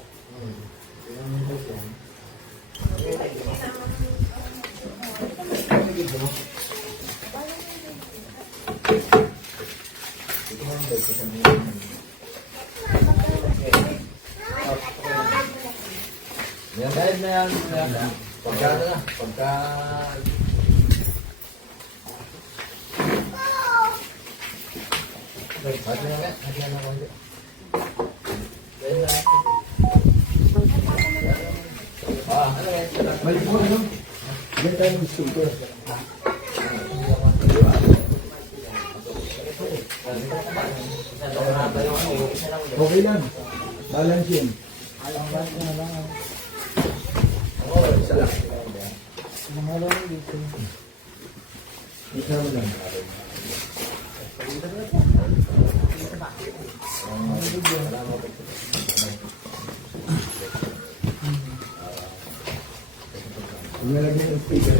Yan dahil na yan. Pagka ano na, pagka... Hati na nga, hati na konti. Dahil na. Ano yan? Balik mo, ano? Yan tayo gusto ko. Okay lang. Balance yun. Oo, isa lang. Isa mo lang. Kung nalagyan ng speaker,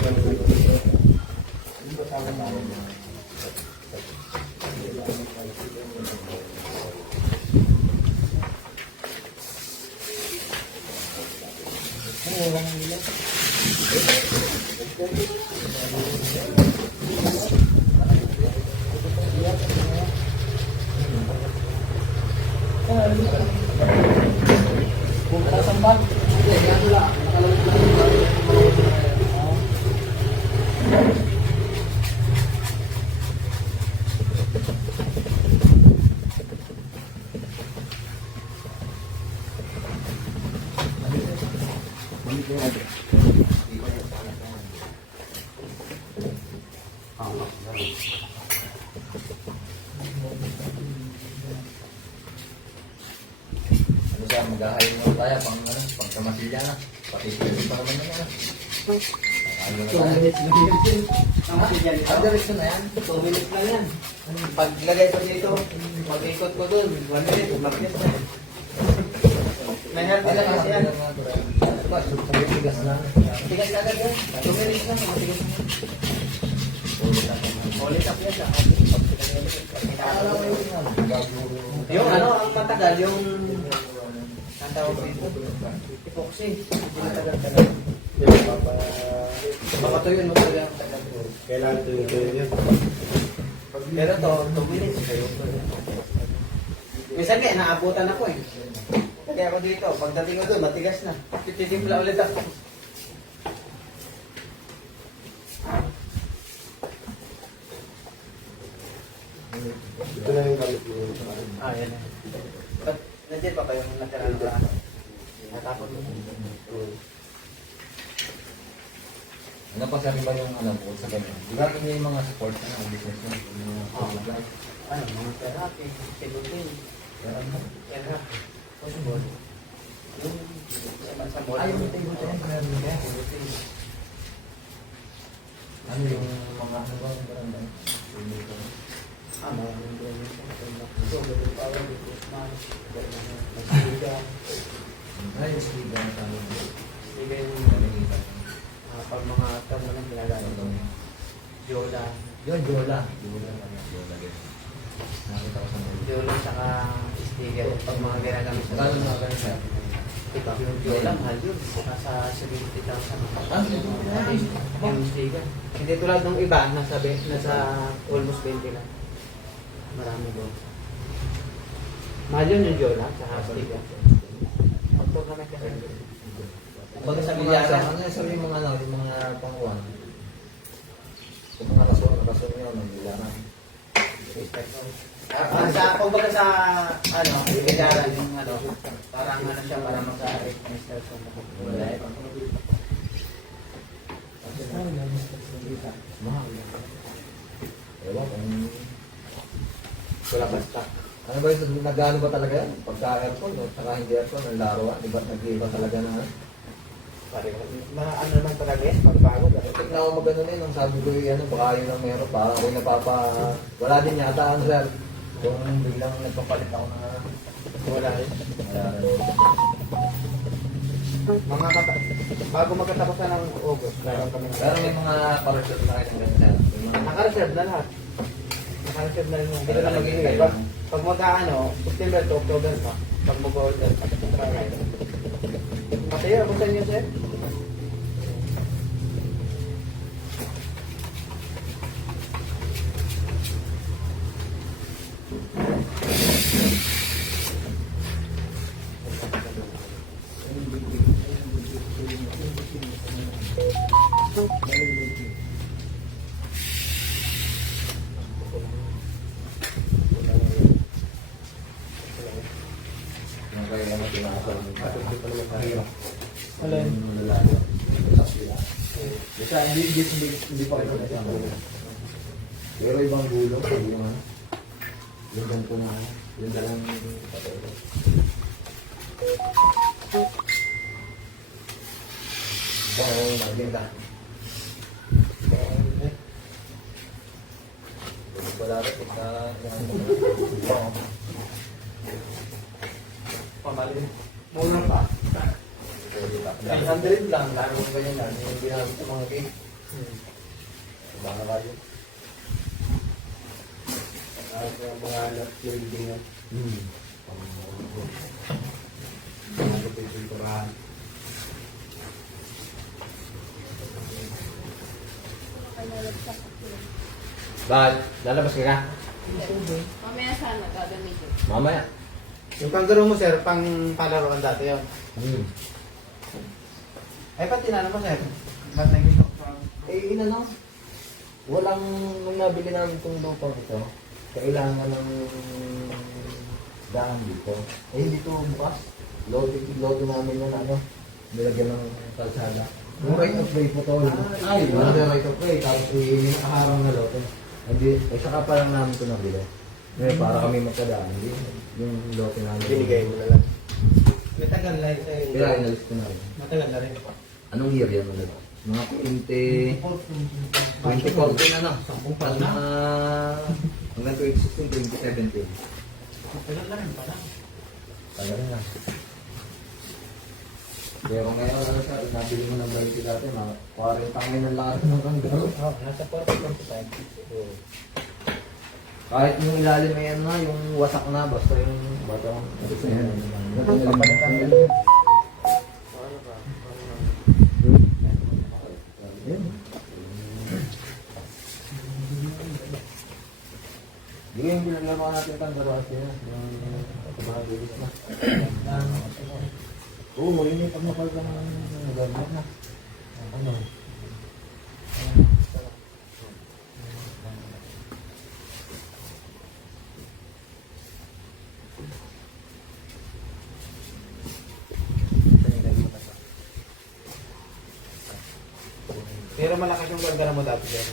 Ano siya, mag-ahayin mo tayo pang ano, pang kamasilya na. Patitigil pa naman naman. Ano na tayo? Ang direksyon na yan. 2 minutes lang yan. Paglagay ko dito, pag-ikot ko dun, 1 minute, mag-get na. May help nila kasi yan. Tigas na. Tigas ka agad yan. 2 minutes lang, matigas na. Ulit up yan sa yung ano, ang matagal, yung ang tawag dito, epoxy. Hindi matagal-tagal. Makatuyo mo talaga ang tagal. Kailangan ito yun. Pero to, 2 minutes. Minsan nga, naabutan ako eh. Kaya ako dito, pagdating ko doon, matigas na. Titimpla ulit ako. Ito na yung gamit mo. Ah, yan eh. Ba't nandiyan pa kayong natira ng ano? Natapon mo. Ano pa sabi ba yung alam ko sa ganyan? Di ba hindi yung mga support na business mo? Ano, mga therapy, sebutin, therapy, possible. Yung sa mall. Ay, yung sebutin. Ano yung mga ano ba yung barangay? Ano, yung so, ganun pa ako, Ay, sige ba na tayo? sige yung pag mga term na lang ginagamit ko. Jola. Yun, Jola. Jola. Jola. Nakita ko sa mga. Jola saka sticker. Pag mga ginagamit sa Kano na ganun siya? ito, Jola, mahal yun. Nasa 70,000. Yung sticker. Hindi tulad ng iba, nasa almost 20 lang. Marami doon. Mahal yun yung Jola, saka sticker. Pagpag naman kasi. Pag sa mga ano yung sabi yung mga ano, yung mga pangkuhan? Yung mga rason nyo, nagbilangan. Respect mo. Kumbaga sa, ano, ibigaran yung ano, parang ano siya, parang maka-Mr. Wala eh. Ewan kung... Wala basta. Ano ba yun? Nag-ano ba talaga yan? Pagka-aircon, no? Saka hindi aircon, ang laruan. Di ba? Nag-iba talaga na. Ano naman talaga yan, pagbago. Tignan ako mag-ano na yun. Ang sabi ko yung ano, baka yun ang meron. Parang ako napapa... Wala din yata ang sir. Kung biglang nagpapalit ako na... Wala rin. Wala na. Mga bago magkatapos na ng August, meron kami ng... Pero may mga pa-reserve na kayo ng ganun sir. May mga... Naka-reserve na lahat. Naka-reserve na rin yung hindi na mag-iingay. Pag magka-ano, September to October pa. Pag mag-order, try. Mataya, basta niyo sir? Yung kaya naman tinakasal ng mahirap. Alin? Yung lalaki. Basta hindi pa kayo kasama. Pero ibang gulo, yung ano. Yung ganito na ano. Yung dalang patulog. Oo, maganda. Wala rin ito na... Pamalit. Muna pa. 300 lang, lalo mo ganyan lang. Yung ginamit sa mga cake. Baka kayo. Mga building na. Mga pinturan. Bakit? Lalabas ka ka? Mamaya sana gagamitin. Mamaya. Yung kangaroo mo sir, pang palaruan dati yun. Ay, pati na mo sir. Ba't naging Eh, inano? Walang, nung nabili namin itong lupa ito, kailangan ng daan dito. Eh, hindi ito bukas. Lodo namin yan, ano, nilagyan ng kalsada. Yung right of way po to. Ay, wala na right of way. Tapos inaharang na lote. Hindi, eh, saka pa lang namin ito nabili. Eh, para kami magkadaan. Yung lote namin. binigay mo na lang. Matagal na yun sa'yo. Kaya inalis ko na rin. Matagal na rin. Anong year yan ulit? Mga 2014 na. Sampung pa na. Hanggang 2016, 2017. Matagal na rin pala. Tagal na. Pero ngayon, ano siya, nabili mo ng balik dati, mga 40 ngayon ang lakas ng kanggaro. Oo, nasa 40-45. Kahit yung ilalim na yan na, yung wasak na, basta yung batang. Papalitan yan. Hindi yung ginagawa natin kanggaro kasi yan. Yung mga bilis na. Oo, yun yung pagmapal ka ng nagagawin na. Ano? Pero malakas yung gargara mo dati sir.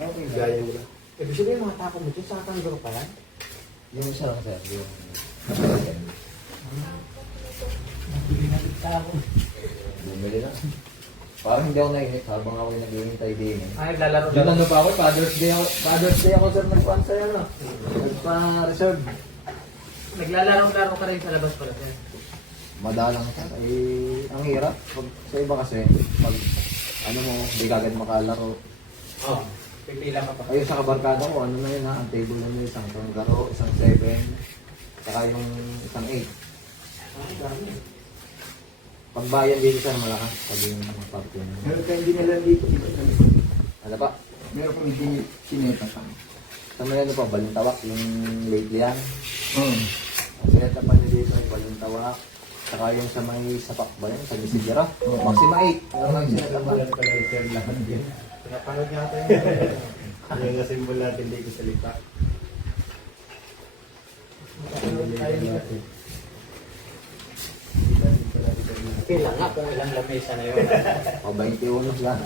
Okay, gaya mo na. Ibig sabihin mga tapo mo dyan sa kangaroo pala? Yung isa lang sir, yung... Bumili na. Parang hindi ako nainit habang ako yung naghihintay din. Ay, naglalaro Yung ano pa ako, Father's Day ako sir, nagpansa yan ah. Nagpa-reserve. Naglalaro-laro ka rin sa labas pala sir. Madalang ka. Eh, ang hirap. Pag, sa iba kasi, pag ano mo, hindi kagad makalaro. Oo. Pipila ka pa. Ayun sa kabarkada ko, ano na yun ha, ang table na yun, isang kanggaro, isang 7, saka yung isang 8. Ay, dami. Pagbayan dito sir, malakas. Pag yung party na. Meron kayong dinalan dito. Ano pa? Meron kami din sineta pa. Sa may ano pa, balintawak, yung lately yan. Oo. Ang sineta pa niya dito ay balintawak. Saka yung sa may sapak ba yun, sa Misigera. Maxima 8. Ano lang sineta pa. Pinapanood niya ata yun. Yan nga simbol natin dito sa lipa. Kailan nga kung ilang lamesa na yun. O 21 lang.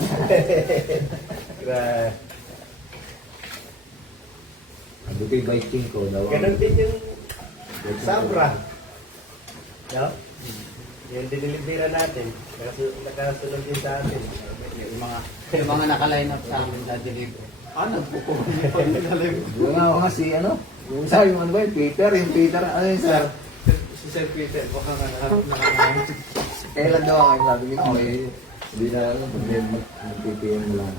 Grabe. Ang buti Viking ko daw. Ganon din yung Sabra. No? Yung dinilibira natin. Nakasunod din sa atin. Yung mga naka-line up sa amin na deliver. Nagpupunin pa nila live. Yung nga nga si ano, yung isa yung ano ba yung Peter, ano yun sir? Si Sir Peter, baka nga naka-line. Kailan daw ako sabi niya, okay, hindi na ano, mag-PPM mo lang.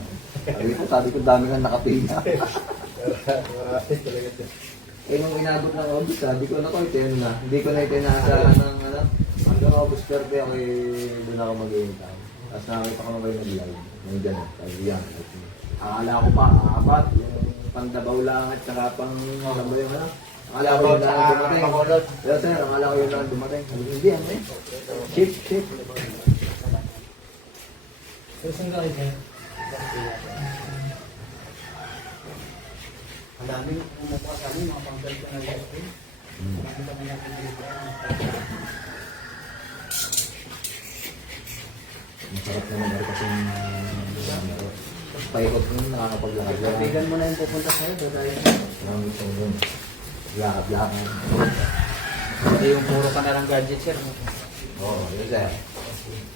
Sabi ko dami kang nakapila. Marami talaga siya. Eh nung inabot ng August, sabi ko na ko, ito yun na. Hindi ko na ito inaasahan ng ano, hanggang August 30 ako doon ako mag-iintay. Tapos nakakita ko na kayo nag-live. Yung gano'n, sabi yan. Akala ko pa, apat, yung pandabaw lang at saka pang, ano ba yung ano? Akala ko yung lang dumating. Pero sir, akala ko yung lang dumating. Sabi ko, hindi, ano eh. Ship. Ang daming kumukuha sa amin, mga panggal ko na live stream. Marami kami natin deliver. Masarap naman rin kasi paikot ko yung nakakapaglakad. Bigan mo na yung pupunta sa'yo, dahil Maraming ito yun. Lakad-lakad. hindi yung puro ka na lang gadget, sir. Oo, yun sir.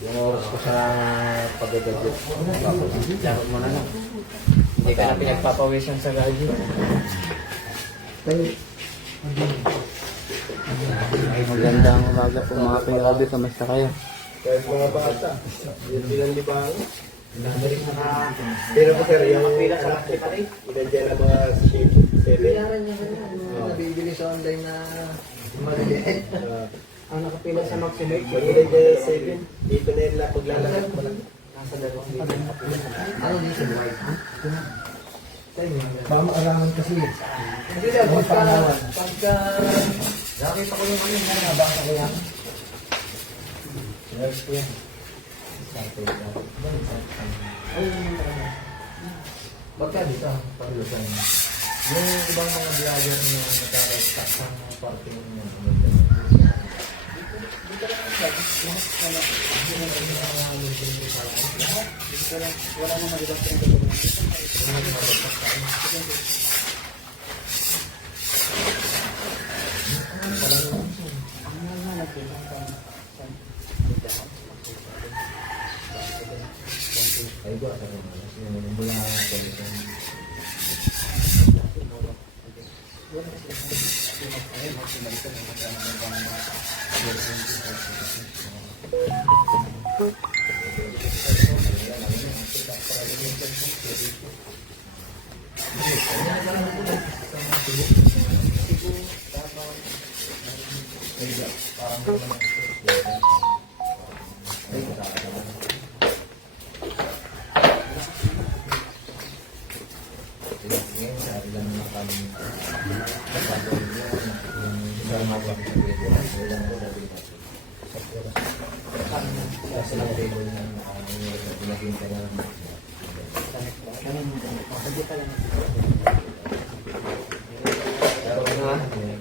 Yung oras ko sa pag-gadget. Dapat mo na lang. Hindi ka na pinagpapawisan sa gadget. Ay, magandang umaga po mga Pinoy. Kamusta kayo? Kahit mga bata. Yun silang libangan. Pero po sir, yung Pila sa bakit pa rin. ilan dyan ang mga shape 7. Bilaran niya rin yung nabibili sa online na maliliit. Ang nakapila sa Maximate, Pag ilan dyan 7, dito na yun lang paglalakad mo lang. nasa 2 libo nakapila sa Ano dito? Pamaaraman kasi. Hindi lang, pagka... Nakita ko yung ano yung nabasa ko yan. Yes, ko yan. Pagka dito, paglusan. Yung ibang mga vlogger na nagkaka-stack sa mga parting ng wala mo malibas yung dokumento. ay ba sa mga mula sa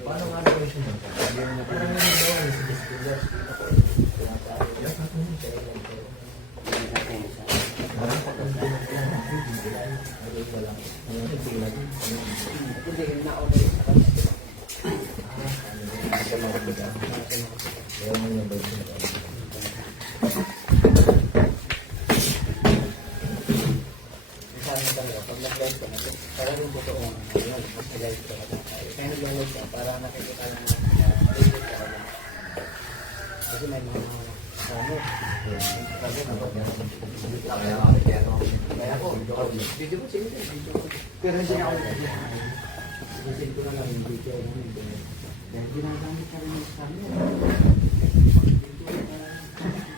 paano nga naman siya? Para yung totoo nga yun, mas nag-live ka na tayo. Kaya nag-live ka para nakikita lang na live ka na. Kasi may mga ano, sabi na kaya ako, video ko, sige, video ko. Pero hindi ako sinusin ko na lang yung video ko ng internet. Dahil ginagamit ka rin yung camera.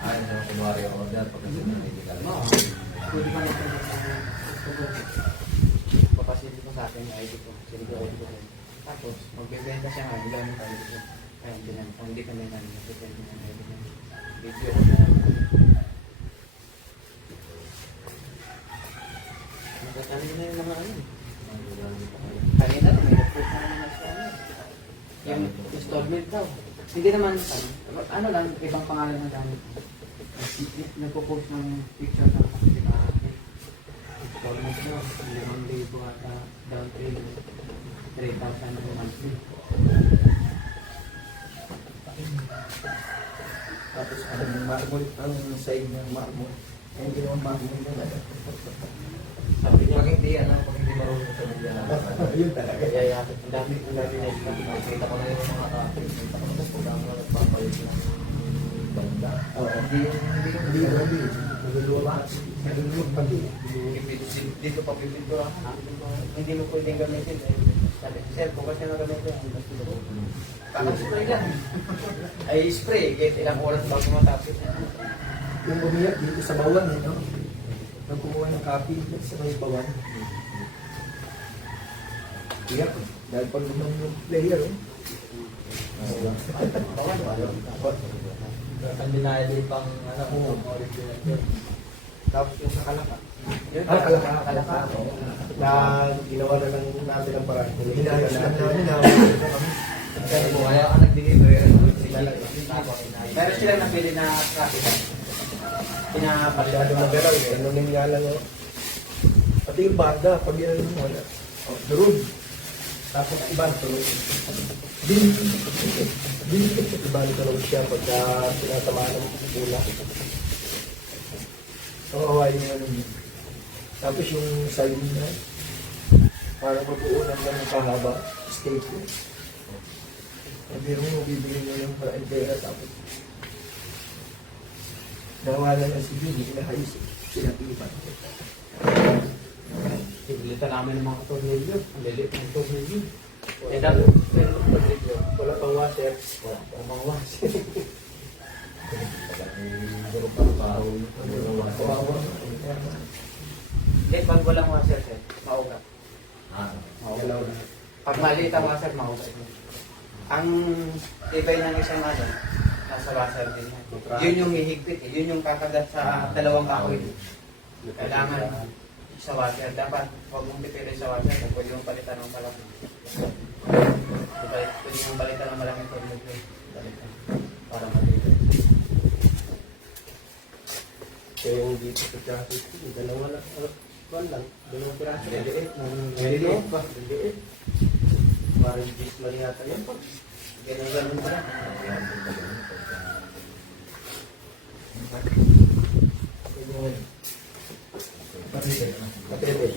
Ay, no, kunwari order pagkasi hindi ka lang. Pwede ka na papasin ko sa akin yung ID ko. Sino ko ID ko rin. Tapos, magbibenta siya nga, gamit ang ID ko. Kaya hindi ka na nagbibenta ng ID ko. Video ko na. Nagkatali na yung mga ano. daw. Hindi naman, ano lang, ibang pangalan na gamit. Nagpo-post ng picture ng kapitbahay. Installment daw, 5,000 at down payment, 3,000 monthly. Tapos ano yung marmol, ang side ng marmol. Ay, hindi naman marmol na Sabi niya, Pag hindi marunong sa media na. Yun talaga. kaya ang dami na Nakita ko na yung mga traffic. Nakita ko na po ang nagpapalit ng banda. Oo, hindi. Naguluwa. Naguluwa pati. Dito pa pipintura. hindi mo pwedeng gamitin. Sabi, sir, bukas na gamitin. Kaka-spray lang. Ay, spray. Kahit ilang oras bago matapos. Yung umiyak dito sa bawan eh, no? Nang kumuha ng copy sa may bawan. Iyak. Dahil pag lumang yung player, eh. Undeniably pang Oo. original. Tapos yung sa kalaka. Kalaka. Na ginawa na lang natin ang paraan. Hinayos lang namin na Kaya ka nag-deliver. Meron silang napili na traffic. masyado magalaw eh. Ano nangyala nga. Pati yung banda, pag yan mo, durog. Tapos iba, durog. Din. Iba na durog siya pagka sinatamaan ng pula. Ang awayin nga nun. Tapos yung side na, parang mag-uunan lang ng kahaba, staple. Hindi mo bibigyan mo yung parang pera tapos nawala na si Jimmy, inahayos sinapipan. Pilitan namin ng mga tornilyo. Ang lilit ng tornilyo. Eh, dahil tornilyo. Wala pang washer. Wala mga washer. Kawawa. Eh, pag walang washer, sir, maugat. Galaw na. Pag maliit ang washer, maugat. Ang tibay ng isang ano, nasa washer din yan. Yun yung hihigpit eh. Yun yung kakagat sa dalawang kahoy. Kailangan sa washer. Dapat huwag mong pipirin sa washer. Pwede mong palitan ng malaki. Pwede mong palitan ng malaking tornilyo. Palitan. Para matibay. Kaya yung dito sa traffic, dalawa lang. Lang. Dalawang piraso. Liliit. Liliit pa. Liliit. Parang bis lang yata yan pa. Ganun pa lang. Kapete.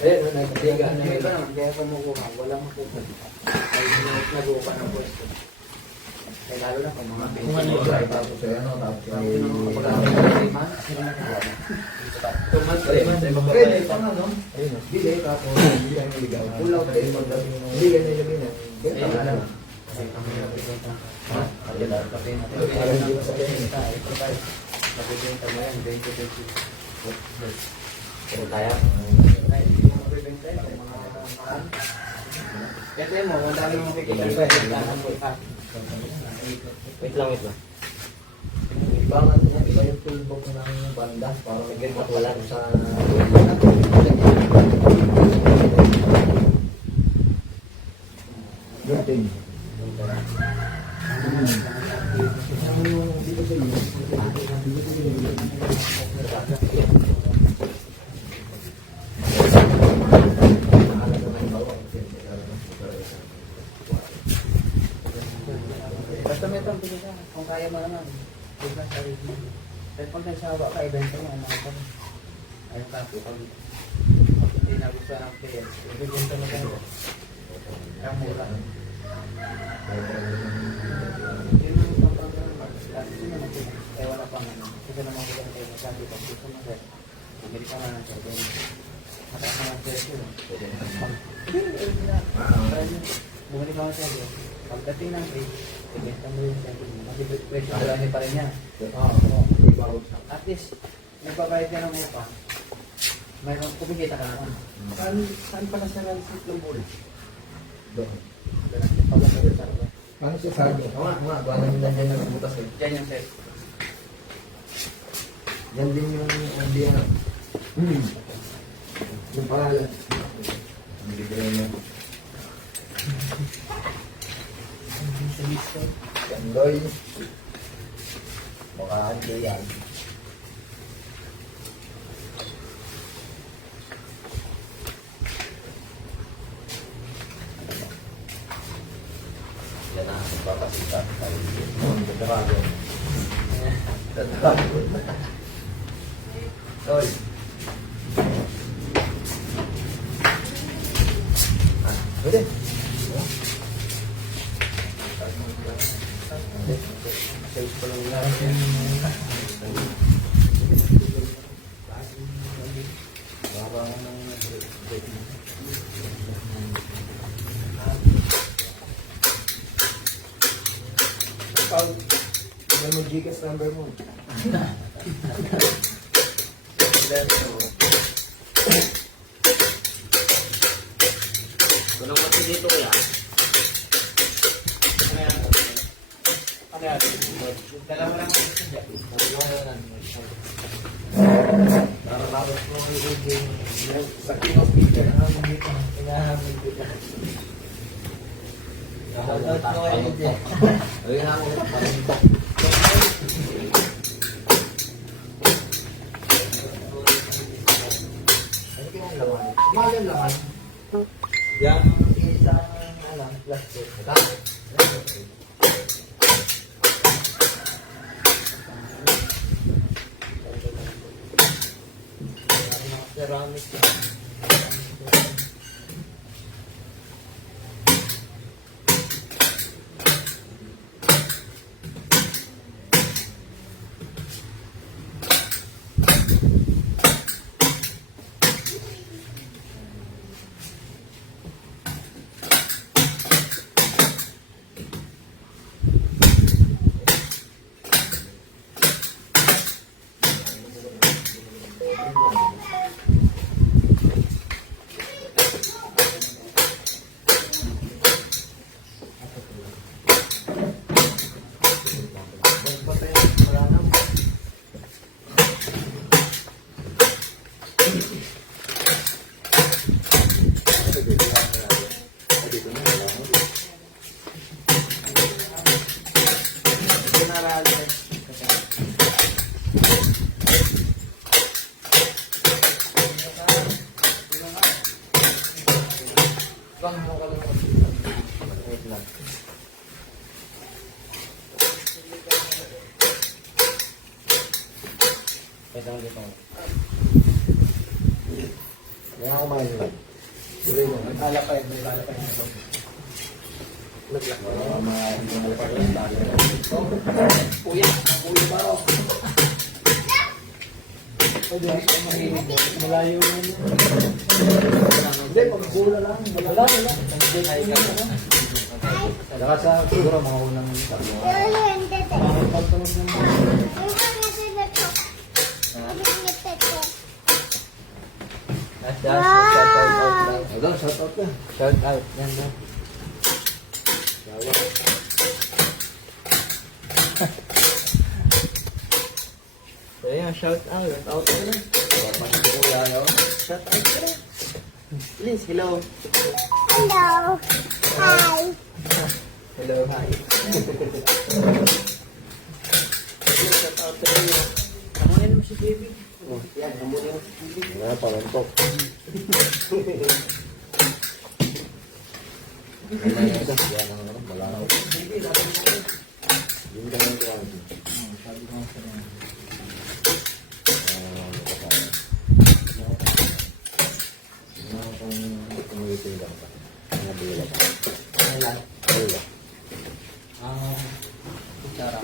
Ayan, nagtiga na Hindi yun. ba naman, kaya kumukuha, walang makukuha. Ay, nag-upa ng pwesto. Eh, lalo na kung mga Kung ano yung drive. Tapos ano, tapos Kapag ako ng 3 months, sila nagawa na. 2 months, 3 months, ay Pwede mababalik pa pa. nga, no? ayun o. Bili, tapos hindi lang iligaw. Ulaw tayo. Hindi yan nilagay na. Ayun, Ganyan. Kasi kami nabibenta. Kabila. Parang hindi mo sabihin. Ito tayo. Nabibenta mo yan, 20-20. Pero kaya, ay, hindi mo mabibenta yan. Yung mga mahal. Ito mo, ang dami mong kikita sa ito. Wait lang. Iba yung toolbox ng banda. Parang naging matulan sa... Good thing. Basta may itong pinita. Kung kaya mo naman. Bigla sa rin mo. Pero pag nagsawa ka, ibenta mo. Ano ka? Ayun ka. Pag hindi nagustuhan ng player, ibibenta mo tayo. Kaya mura. Yun ang pang-pang-pang. Yun naman sila. Kaya wala pang ano. Kasi naman ko lang tayo. Sabi ko, gusto mo sir. Bumili ka na ng sir. Mataas na ng presyo. Bumili ka ng sir. Pagdating ng trade, ibenta mo yung sir. Kasi presyo wala niya pa rin yan. At least, nagbabayad ka ng upa. Mayroon, kumikita ka naman. Saan pa nasara ang sitlong bull? Doon. Paano siya sabi? Nga. Gawa namin na dyan nagbutas eh. Yan yung set. Yan din yung idea. Yung pangalan. Hindi ko rin Gandoy. Mga ando yan. Yan na, papasita. Dragon. Dragon. Oy. Pwede. Ano mo Gcash number mo? Walang mati dito kaya. Ano yan? Dalawa lang ako sa dyan. Naranapas mo yung Sa King of Peter. inahamil dito. Shoutout ko kayo dyan. Ayun na ako. Mahal yung laman. Yang isang plastic. Ceramic. Kaya ako kumain lang. Alapay, may alapay. Uya ba ako? Malayo yun. Hindi, pag-bula lang. Wala. Saka sa siguro mga unang tatlo. Pagtunog ng Doon, shout out ka. Shout out. Yan daw. So yun, shout out. Shout out ka na. Shout out ka na. Please, hello. Hello. Hi. Hello, hi. Shout out ka na. Kamunin mo si baby. Yan, kamunin mo si baby. Wala, palantok. Yan ang ano, malanaw. Yun ka lang ito. Kutsara.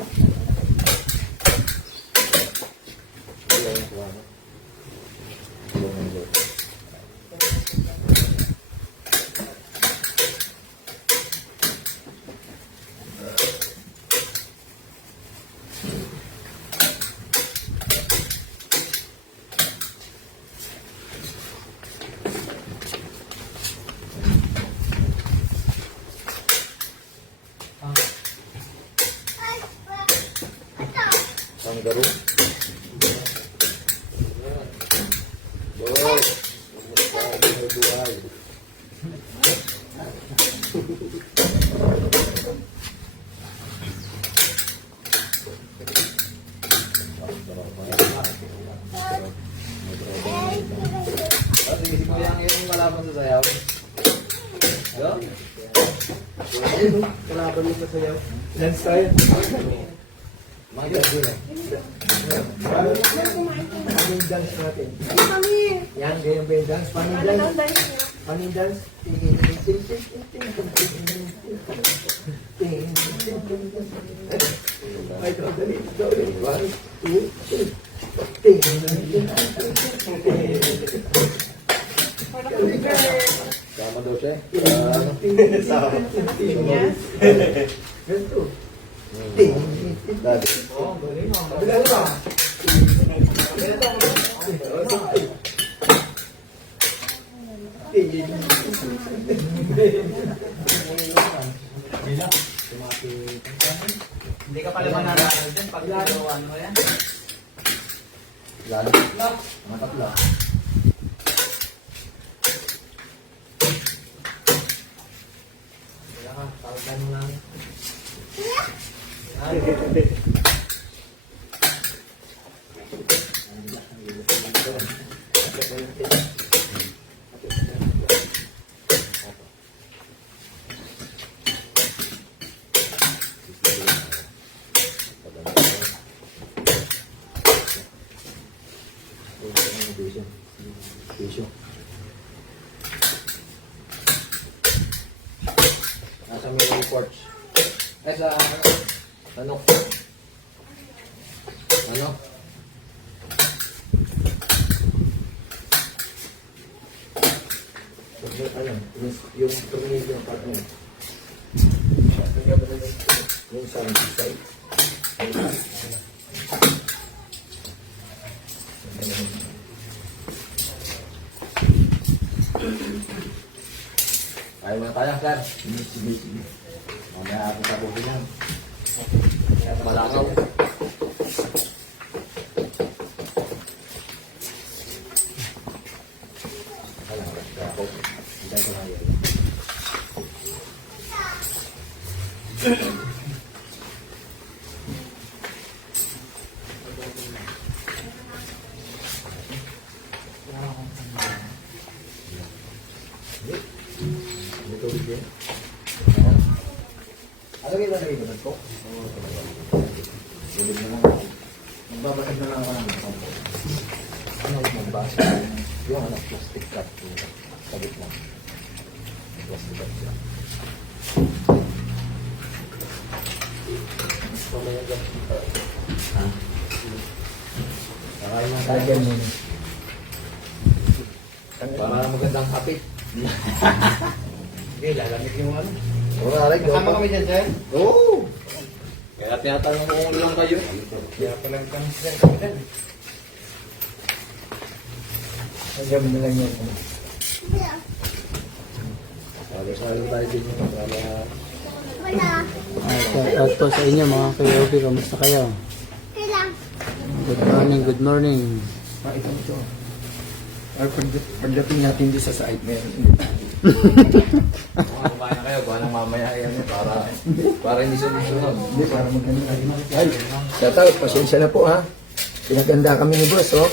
Kangaroo. Boy. Buhay. Sige, si Kuya ang iyong malaban sa sayaw. Ano? Kalaban mo sa sayaw. Lance tayo. Mga gagawin eh. Paano yung dance natin? Kami. Yan, ganyan ba yung dance? Paano yung dance? Paano yung dance? Ay, dali. One, two, three. Sama daw siya eh. Ganito. Dati. Kabila ba? Hindi ka pala mananalo dyan pag ano mo yan. Lalo. Mga tatlo. Wala ka, tawagan mo lang. Nasa may porch. Eh sa ano? Ano? Yung tornilyo yung partner. Yung sound side. Ayaw mo na tayo, sir. Sige. Mamaya ako sa buhay yan. Malakaw. Ano kayo ba nag-ibanan po? Sulit na lang ako. Magbabasag na lang ako ng sampo. Ano yung magbasa? Yung anak plastic cup. Sabit lang. Plastic cup siya. Ha? Kakain na tayo. Para magandang kapit. Sige, lalamig yung ano. Wala rin. Kasama kami dyan, sir. Oo! Kaya tinatanong mo kung lang kayo. Kaya pala kami sir kami dyan. Hanggang mo na lang yan. Salo-salo tayo din yung para... Wala. Shout out po sa inyo mga kayobi. Kamusta kayo? Kailang. Good morning. Ito. Or pagdating natin doon sa site, meron. Mga kumain na kayo, buwan ng mamaya yan para hindi sunod-sunod. Hindi, para maganda. Ay, shout out. Pasensya na po ha. Pinaganda kami ni boss, oh.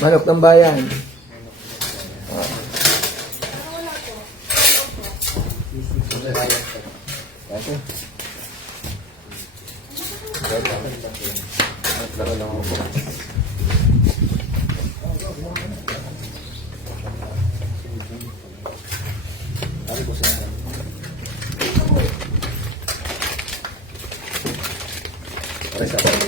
Manok ng bayan. Kasi? Laro lang ako. Ano po siya? Pare sa pare.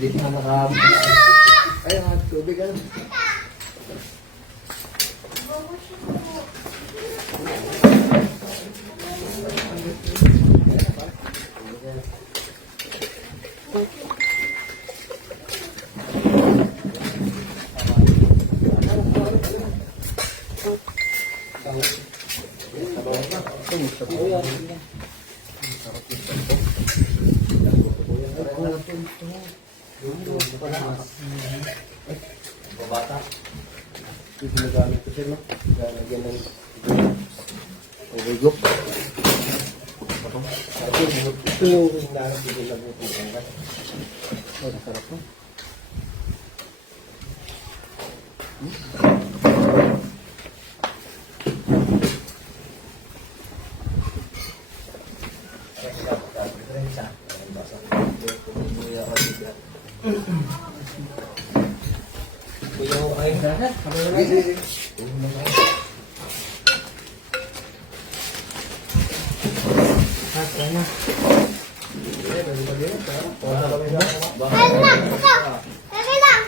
Hindi na naka... Ayun, tubig ano. Pabata. Ito nagamit ko siya, no? Lalagyan ng overlook. Ito yung hinahanap ko lang ito. Oh, nasarap po. Ay, lang! Ito! Lagi lang!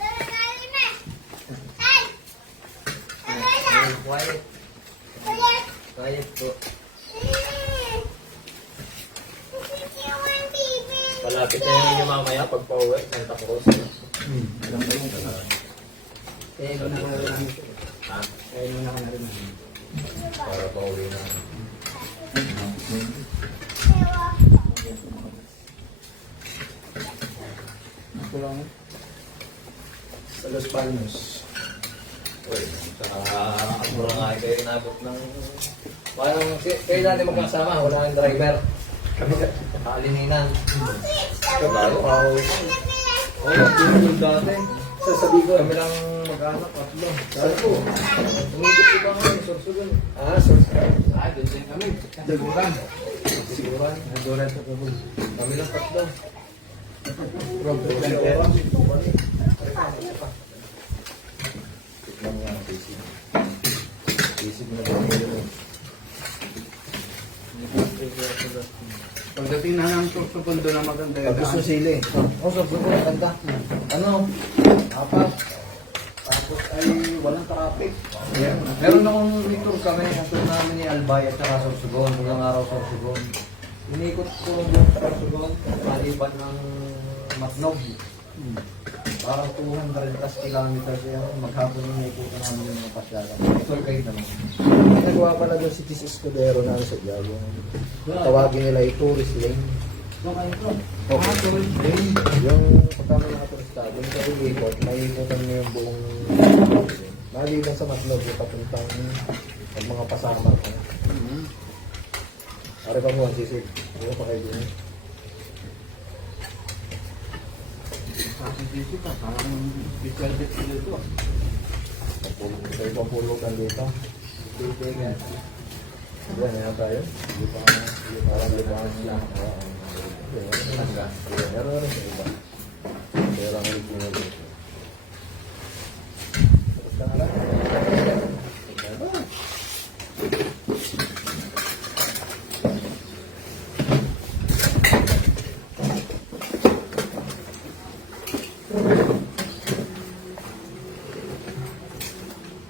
Lagi na! Ay! Lagi lang! Quiet. Ulit! Quiet po. Malapit na yun yung mamaya pag pauwi. Santa Cruz. Kaya ito na ko na rin. Kaya ito na ko na rin. Para pauwi na. Ito lang. Sa Los Baños. Uy, sa Amura nga kayo inabot ng... Parang kayo natin magkasama, wala nang driver. Kalininan. Tayo, oo, pinulog dati. Sasabi ko, Kami lang mag-anak, tatlo. saan po? Tumikot ko ba ngayon, sorsugan. Ah, source. Doon din kami. Daguran. Siguran. Daguran sa kabul. Kami lang tatlo. From Tignan nga, sisig. Sisig na ba yun? Pagdating na ng susupundo na maganda yun. Gusto sili. Oh, sorsugan, maganda. Ano? Apat. Tapos ay walang traffic. Meron akong tour kami, tour namin ni Albay at saka Sorsogon, bulang araw Sorsogon. Inikot ko yung Sorsogon, maliban ng Matnog. Parang 200 plus kilometers yan, maghapon yung naikutan namin yung mga pasyalan. Tour guide naman. Nagawa pala doon si Tis Escudero na sa Diago. Tawagin nila yung tourist lane. Okay. Yung pagkama ng turista, doon sa ikot, may ikutan mo yung buong maliban sa Matlog, yung papuntang ang mga pasama ko. Ari pa mo ang sisig. Ano pa kayo din? Dito pa, parang visual bit dito. Kayo papulutan dito. Titingan. Yan, yan tayo. Parang libangan sila. Hanggang. Meron rin sa iba. Pero ang original dito. Tapos ka na lang.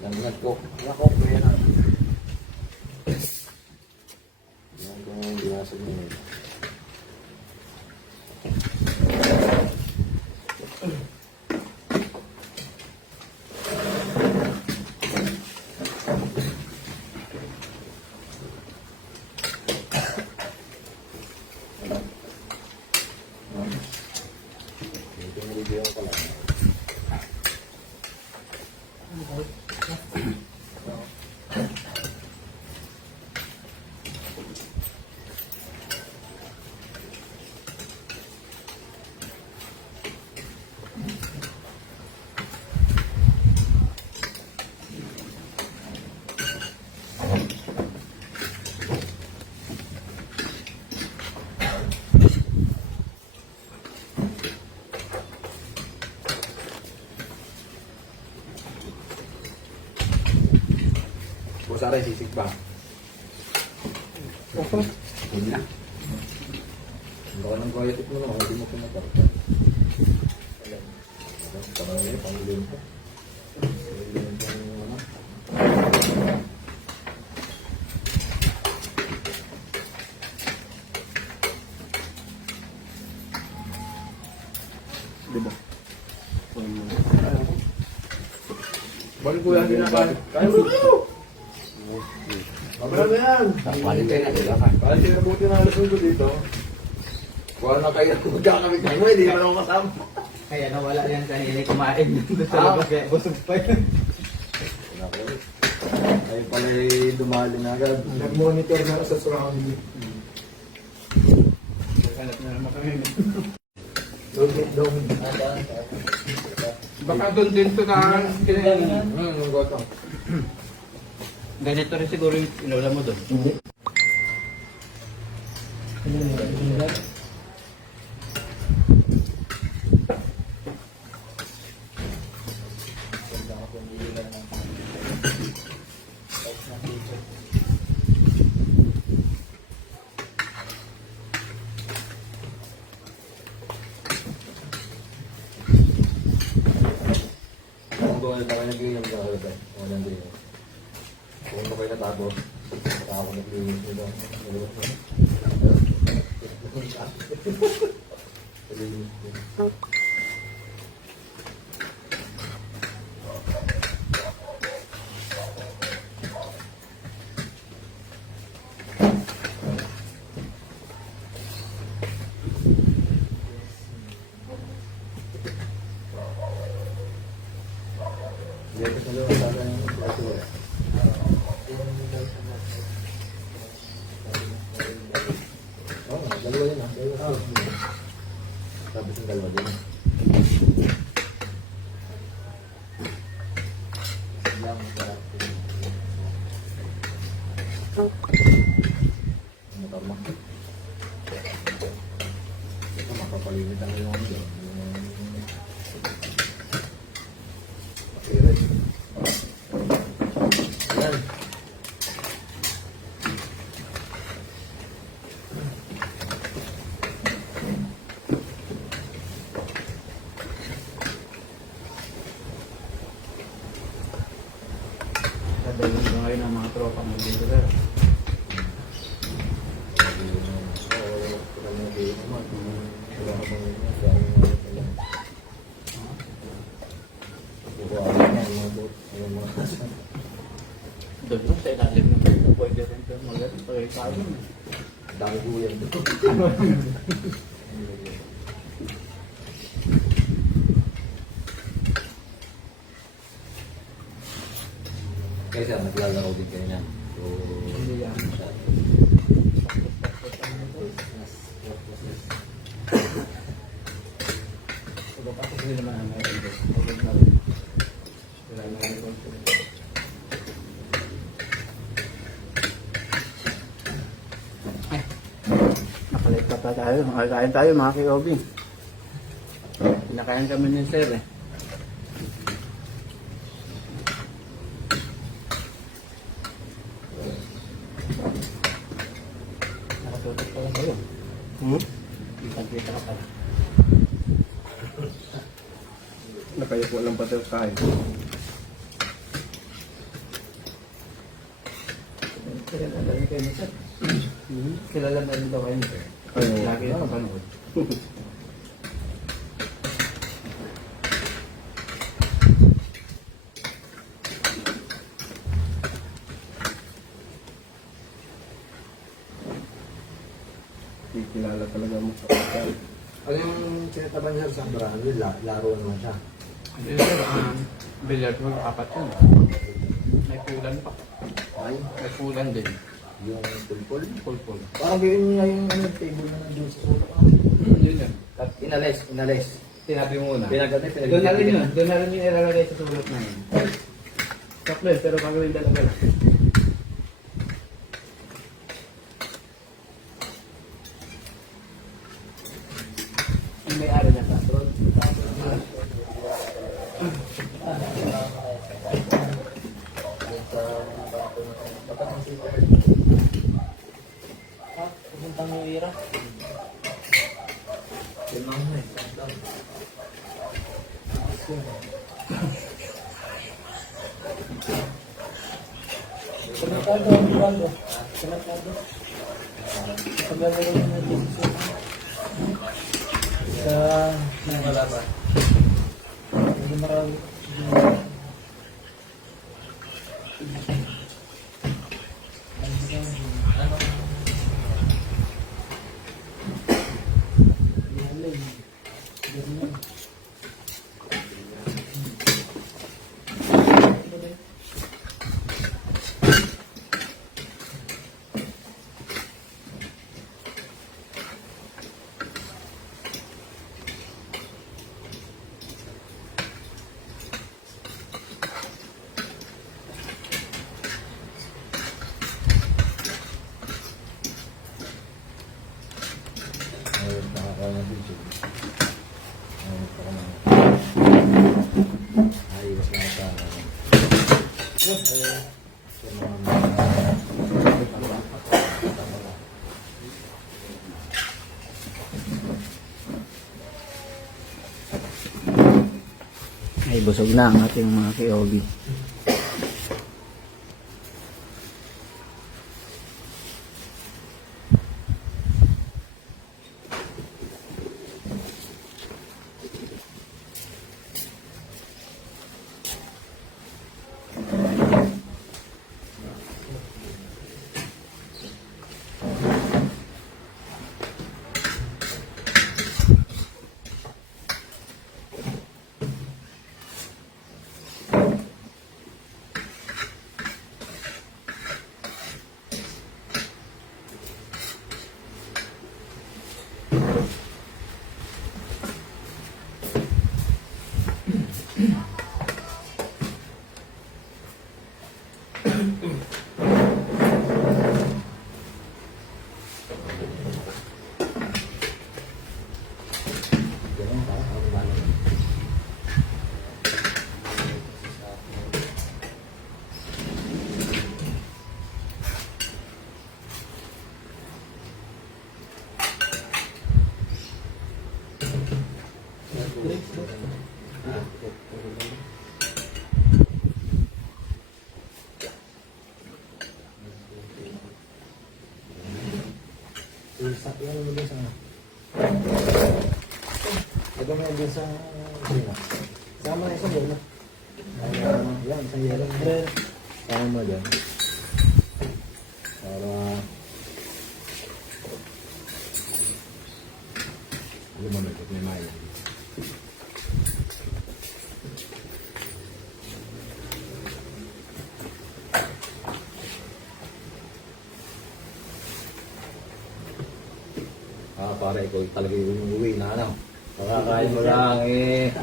Langgat ko. Lakok ko yan. Yan kung binasag niyo. Ito yung video ko lang. Pusara sisig ba? Hindi na. Baka nang kaya ito na, hindi mo pinaparta. Parang yun, pangilin ko. Pangilin ko yung ano. Diba? Balik ko yan kinakain. Kaya mo kayo! Mabala na yan! Quality na sila. Kahit sinabuti na alas ko dito, Wala na kayo magkakamit mo, hindi naman ako kasama. Kaya nawala yan kanina kumain doon sa labas kaya busog pa yun. Ay pala dumali na agad. Nag-monitor na sa surrounding. Hanap na naman kami. Don't. Baka doon din ito na kinain. Gotong. Ganito rin siguro yung inula mo doon. Hindi. Kung doon na tayo nag-iinom ka agad. Walang din. Kung ba kayo natapos, saka ako nag-iinom nila. Hindi ko sila masaga ng plato. Dalawa yun ah. Tapos yung dalawa din. Motor mo. Ito makapalimit ang yung ano. Okay, yan. Dadalhin ko ngayon ang mga tropa mo dito sir. Doon lang sa ilalim ng mga pwede rin sir. Magaling pagay tayo. Dami ko yan dito. Kaya siya, naglalaro din kayo niyan. So, Hindi yan. Pagkapasok din naman ang mga ito. Wala na rin konti. Nakalit pa tayo. Makakain tayo mga ki-Obi. Pinakain kami ng sir eh. Nakatutok pa lang kayo. Kita ka pala. Nakayupo lang pati sa kain. Kilala na rin kayo ni sir. Kilala na rin daw kayo ni sir. Ayun. Lagi na kapanood. Kilala talaga mo sa kain. ano yung sinataban niya sa Abraham? Yung laro naman siya. Hindi sir, billiard mo apat yun. May pulan pa. Ay, May pulan din. yung pulpul. Pulpul. Parang gawin niya yung ano, table na nandun sa ulo ka. Yun yun. At inalis. Tinabi mo muna. Pinagkatay, Doon na rin yun. Doon na rin yung ilalagay sa sulot na yun. Chocolate, pero gagawin dalaga lang. Yung may-ari na sa road. Pupuntang yung ira. Ayun, nakakawa ng video. Ayun, pa naman. Ayos na ata. Ay, busog na ang ating mga KOB. Yan mo din sa... Ito mo yan din sa... Sama na isang yelo. Yan, isang yelo. Sama mo dyan. Para... Lumamit at may maya. Para ikaw talaga yung uwi na ano. Makakain mo lang eh.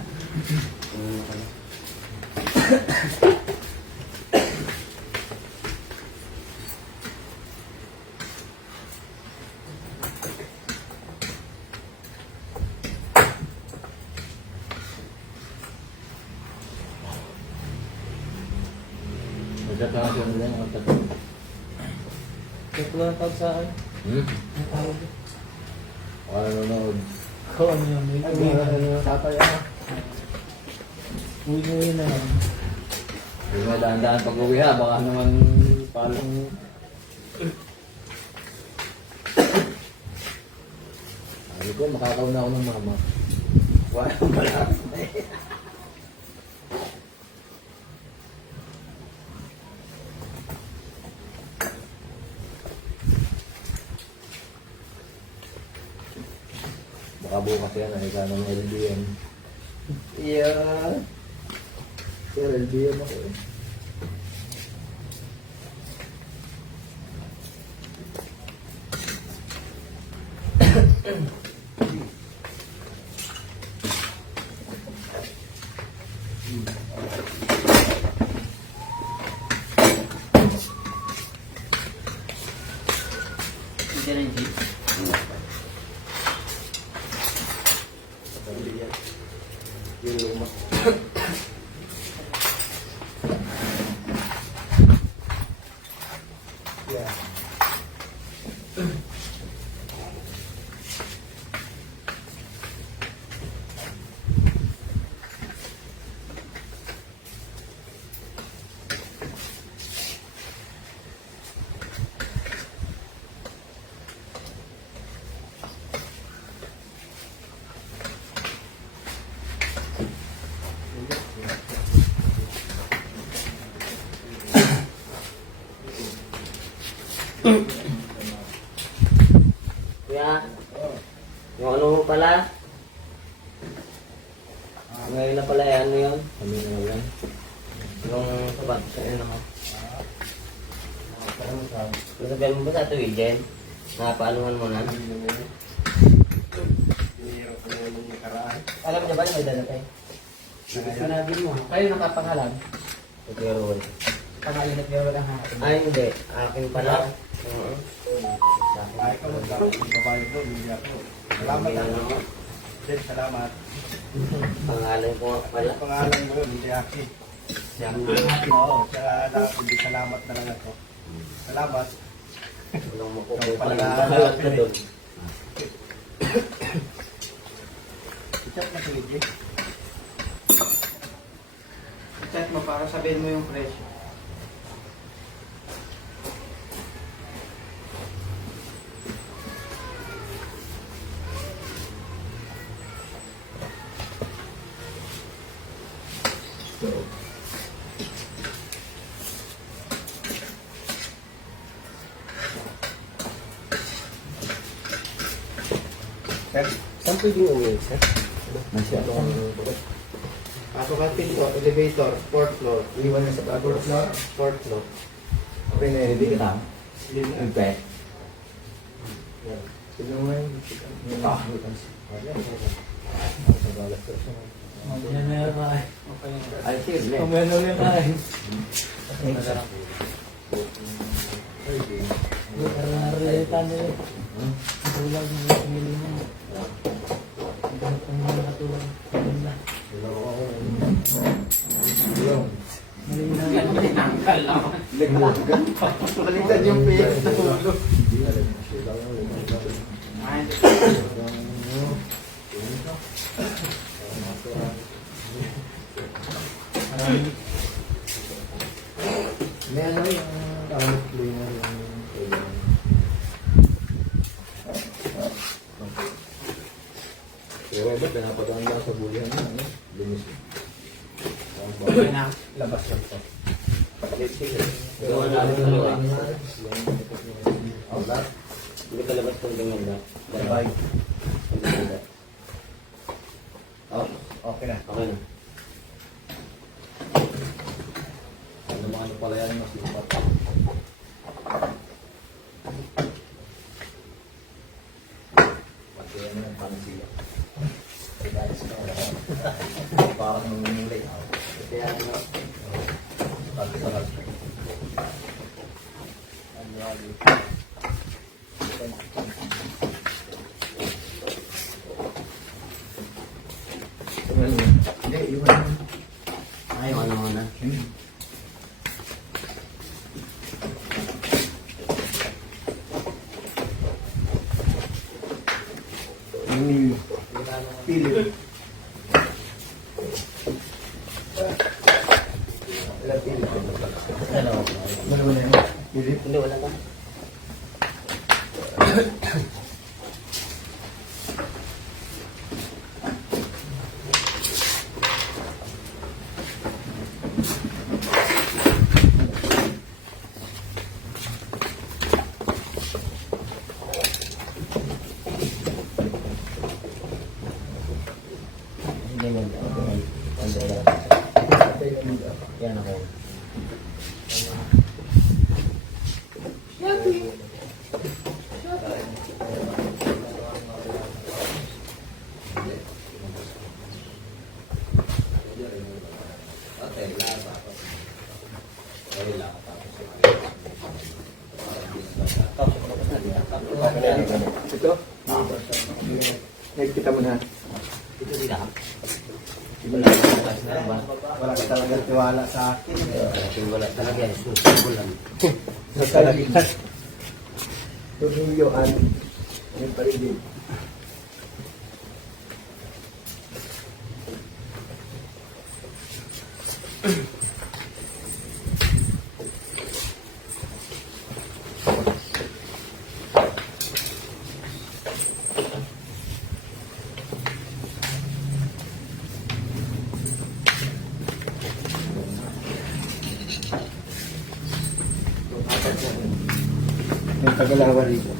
Magkakasya mo lang ang tatlo. Tatlo ang tawag sa akin. Ang tawag. Wala nanonood. Ko, ano yun? Tatay ako. Uwi na lang. Hindi mo daan-daan pag-uwi ha. Baka naman parang... Sabi ko, makakauna ako ng mama. Wala akong malapit na eh. Baka bukas yan, ay ka ng LBM. Yeah. Sir, LBM ako eh. Kuya, yung ano mo pala, Ngayon na pala ano yun? Kami na yun. Yung sabat sa yun ako. Nasabihan mo ba sa tuwidin? Napaanuhan mo na? Alam niya ba na may dala tayo? Sinabi mo, kayo nakapangalan. Okay, Roy. Pangalan at meron lang hanapin. Ay, hindi. Akin pala. Oo. Ay, ikaw magkabayo doon, hindi ako. Salamat ako. Jen, salamat. Pangalan ko nga pala. Pangalan mo yun, hindi Aki. Oo, siya lang, hindi salamat na lang ako. Salamat. Walang makukuha Pala ng na- bahalat na doon. Chat na si Luigi. Chat mo para sabihin mo yung presyo. Sir, Saan pwede yung uwi, sir? Masyadong Pasok ang pinto, elevator, 4th floor. iwan na sa bagor floor. 4th floor. Okay na yun. Hindi ka tam? Ipe? Sino mo yun? Ay, sir. Baliktad yung piyes na ulo. May ano yung tawag cleaner yung Pero ba't pinapataan lang sa buhay niya? Ano? Linis. labas lang po. Gawa namin sa luwa. Hindi ka labas kung tingin na. Bye. Oh, Okay na. okay na. Ano mga ano pala yan? Mas lupat. Pati ano yung pansila. Parang nangunulay. Kaya ano, Pati sa lahat. Hindi, iwan mo. ayaw ano muna. Yung pili. Ilan pili? Ano? Dalawa na yun. Pili. Hindi, wala ka. Hindi mo. Yan ako. Ito? Kita mo na. Ito sila. Wala ka talaga tiwala sa akin. Wala talaga yan. Susubulan. Talaga. Tumingyoan. Yung paligid. Yung tagalawa rito.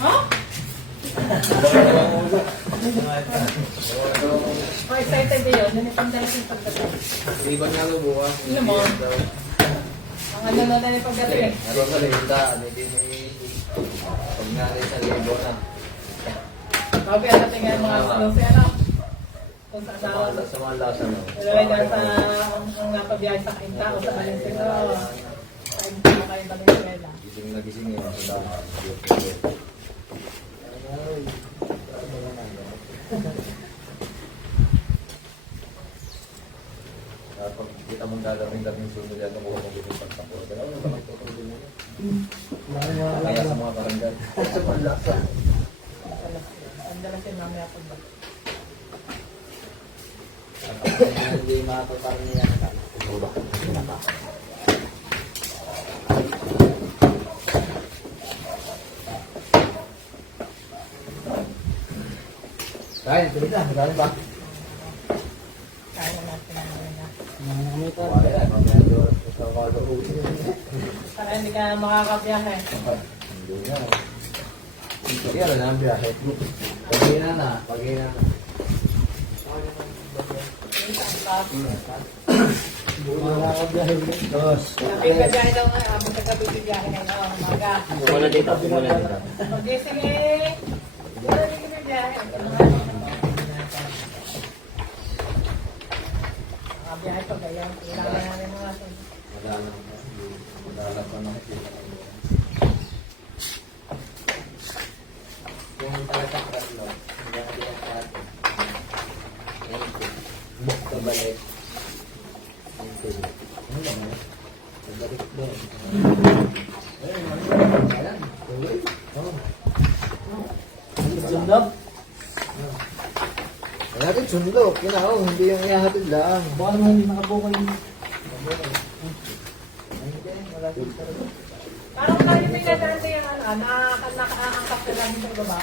Ha? Oh, excited din yun. Nanipagdala yung pagdating. Iban nga lo bukas. Ano mo? Ang ano na nanipagdating eh. Ano sa linda, hindi pag nanay sa libo na. Okay, ano tingnan mga si ano? Kung sa asawa. Sa mga lasa no. Ilagay dyan sa ang napabiyahe sa Quinta o sa Valenzuela. Sa Quinta kayo Valenzuela. Gising na gising yun sa dama. Pag kita mong gagawin sunod yan, kung mong bitin pagtapo. Kaya ano ba magtutuloy mo yan? Kaya sa mga barangay. Sa panlasa. Ang dala siya mamaya pagbalik. Hindi makapagparoon niya na Kain, tuloy na. Magkano ba? Kaya na natin ang mga na. Wala yan. Mamaya doon. Sa mga Para hindi ka makakabiyahe. hindi na. Hindi na lang ang biyahe. Pag-ina na. Pag-ina na. Dos. Napigabiyahe daw nga. Abot na kapigabiyahe ngayon. Umaga. Wala dito. Wala dito. Magising eh. Wala rin kapigabiyahe. Makabiyahe pa ganyan. Kailangan namin mga Madala. Madala pa na. Yung talagang tatlo. Hindi ako din sa atin. Kabalik. Ano ba na? Kabalik doon. Ayan. Tuloy. Sundok. Wala natin sundok. Kinao. Hindi yung ihahatid lang. Baka naman hindi nakabukay yung Parang kayo may nadante yung ano, nakaangkap ka lang sa baba.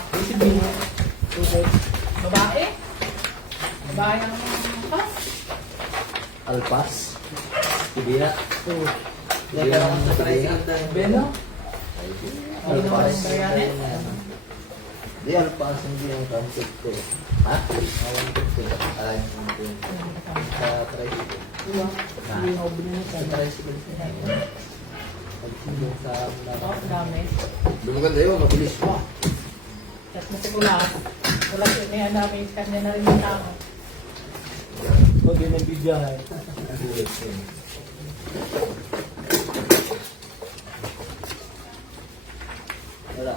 Babae? Babae ng pas? Alpas. Ibina. Leka lang sa tricycle. Beno. Alpas. Di alpas, hindi ang concept ko. Ha? Awan ko ko. Ay, Sa tricycle. Sa tricycle. Pagsilong sa Oo, dami. Lumaganda yun. Mabilis pa. At masigulas. Wala siya niya namin kanya na rin yung tao. Pag yun ang bibiyahe. wala.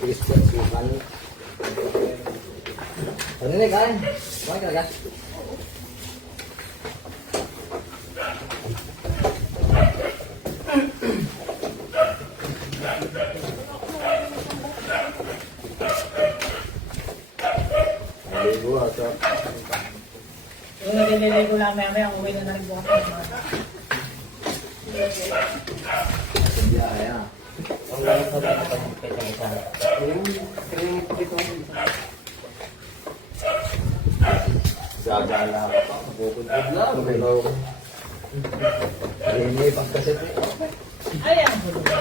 Bilis pa. Sukal. Ano na kain? Kumain ka na ka? Maligo ata. Yung naliligo lang may uwi na naligo ako. Hindi kaya. Ang lang sa mga pagkakita ng isa. Gagala ka pa. Magkukuntod lang. Pero... Hindi, pagkasit eh. Ay, ang gulo na.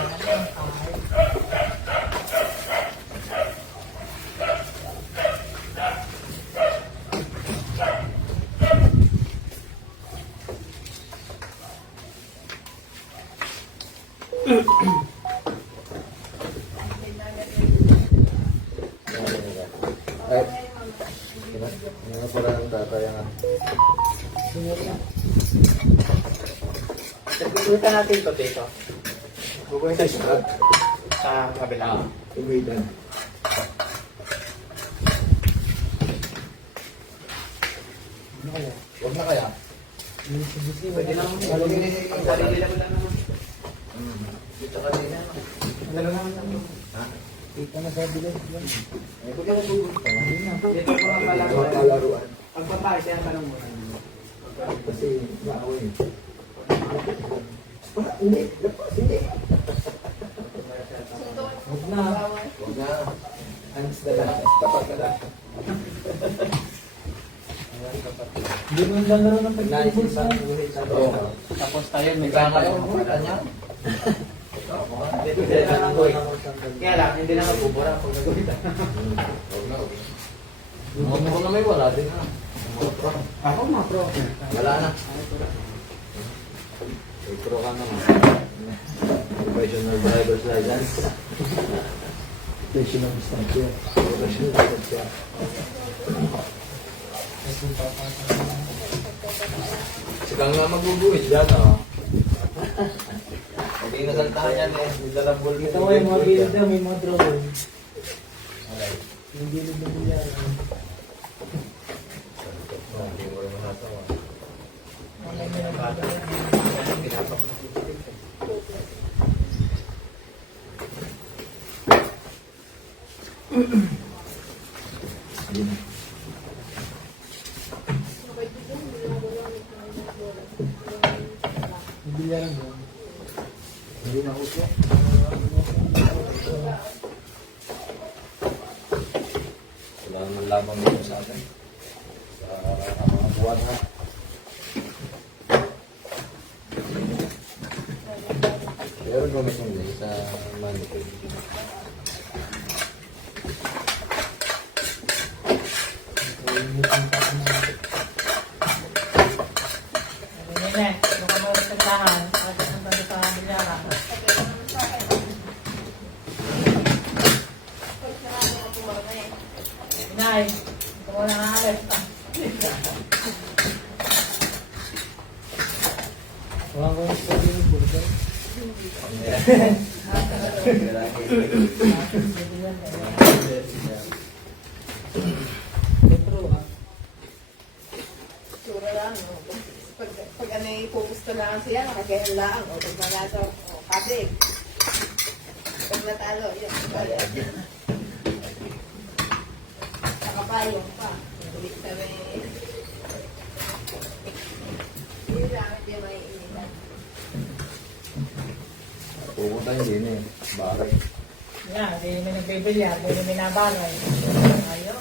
Ay, ano pala ng tataya nga? Nagpipulutan natin ito dito. Bukuhin sa shot. Sa kabila. Uwitan. Huwag na kaya? Pwede lang. Pwede lang naman. Dito kanina. Dalawa naman lang. Ha? Kita na sa bilis. Eh, pwede ako pupunta. Dito po ang Mga kalaruan. kalaruan. Pag babae, siya ang tanong mo. Kasi, naawin. Hindi. Dapat, hindi. Huwag na. Huwag na. Hands na lang. Tapat ka lang. Ayan, kapatid. Hindi mo naglalaro ng Naisip pag-ibig ang guhit sa Oo. Tapos tayo may Nagkakaroon ng mga kanya. Kaya lang, hindi na magbubura pag nagawin. Mga mo na may wala din ha. Mga pro. Ako mga pro. Wala na. May pro ka naman. Professional driver's license. Station of instruction. Professional license ka. Sika nga magbubuhit dyan ha. Hindi nasaltahan yan eh. May dalang bulbul. Ito mo yung mga gilid na may mga drone. Yung gilid na bilya. Hindi mo rin masasawa. Yung bilya lang doon. Hindi na uso. Wala naman lamang dito sa atin. Sa mga buwan ha. Pero gamit mo din sa manipid. Nene, baka mo sa tahan. Kasi ang tayo sa bilyara. Inay, ito mo na alis pa. Wala ko yung pwede yung bulgar. Petro ha. Sura lang, no? Pag ano ipupusto lang siya, nakagayan lang. O, pag nalato, o, kabig. Pag natalo, yun. Nakapayong pa. Ulit kami. Hindi lang, hindi may inilan. Pupunta yun din eh. Bakit? Yan, hindi namin nagbibilya, hindi namin nabalay. Ayaw.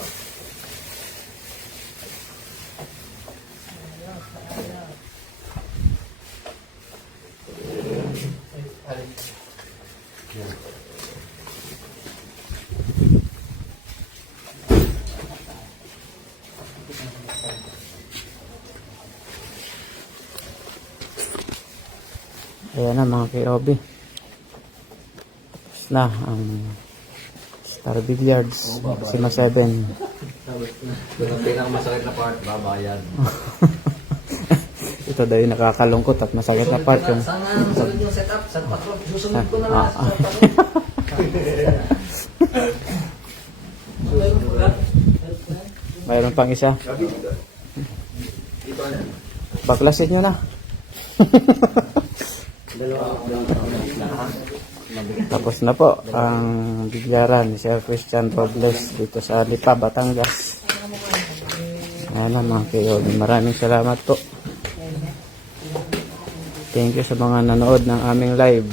Ayan na mga KOB. Tapos na ang Star Billiards Maxima 7. Doon ang pinakamasakit na part, babayad. Ito daw yung nakakalungkot at masakit na part yung Sana masalit yung setup. Sa patron, susunod ko na lang. mayroon pang isa. Baklasin nyo na. Tapos na po ang bigyaran ni Sir Christian Robles dito sa Lipa, Batangas. Ayan na mga kayo. Maraming salamat po. Thank you sa mga nanood ng aming live.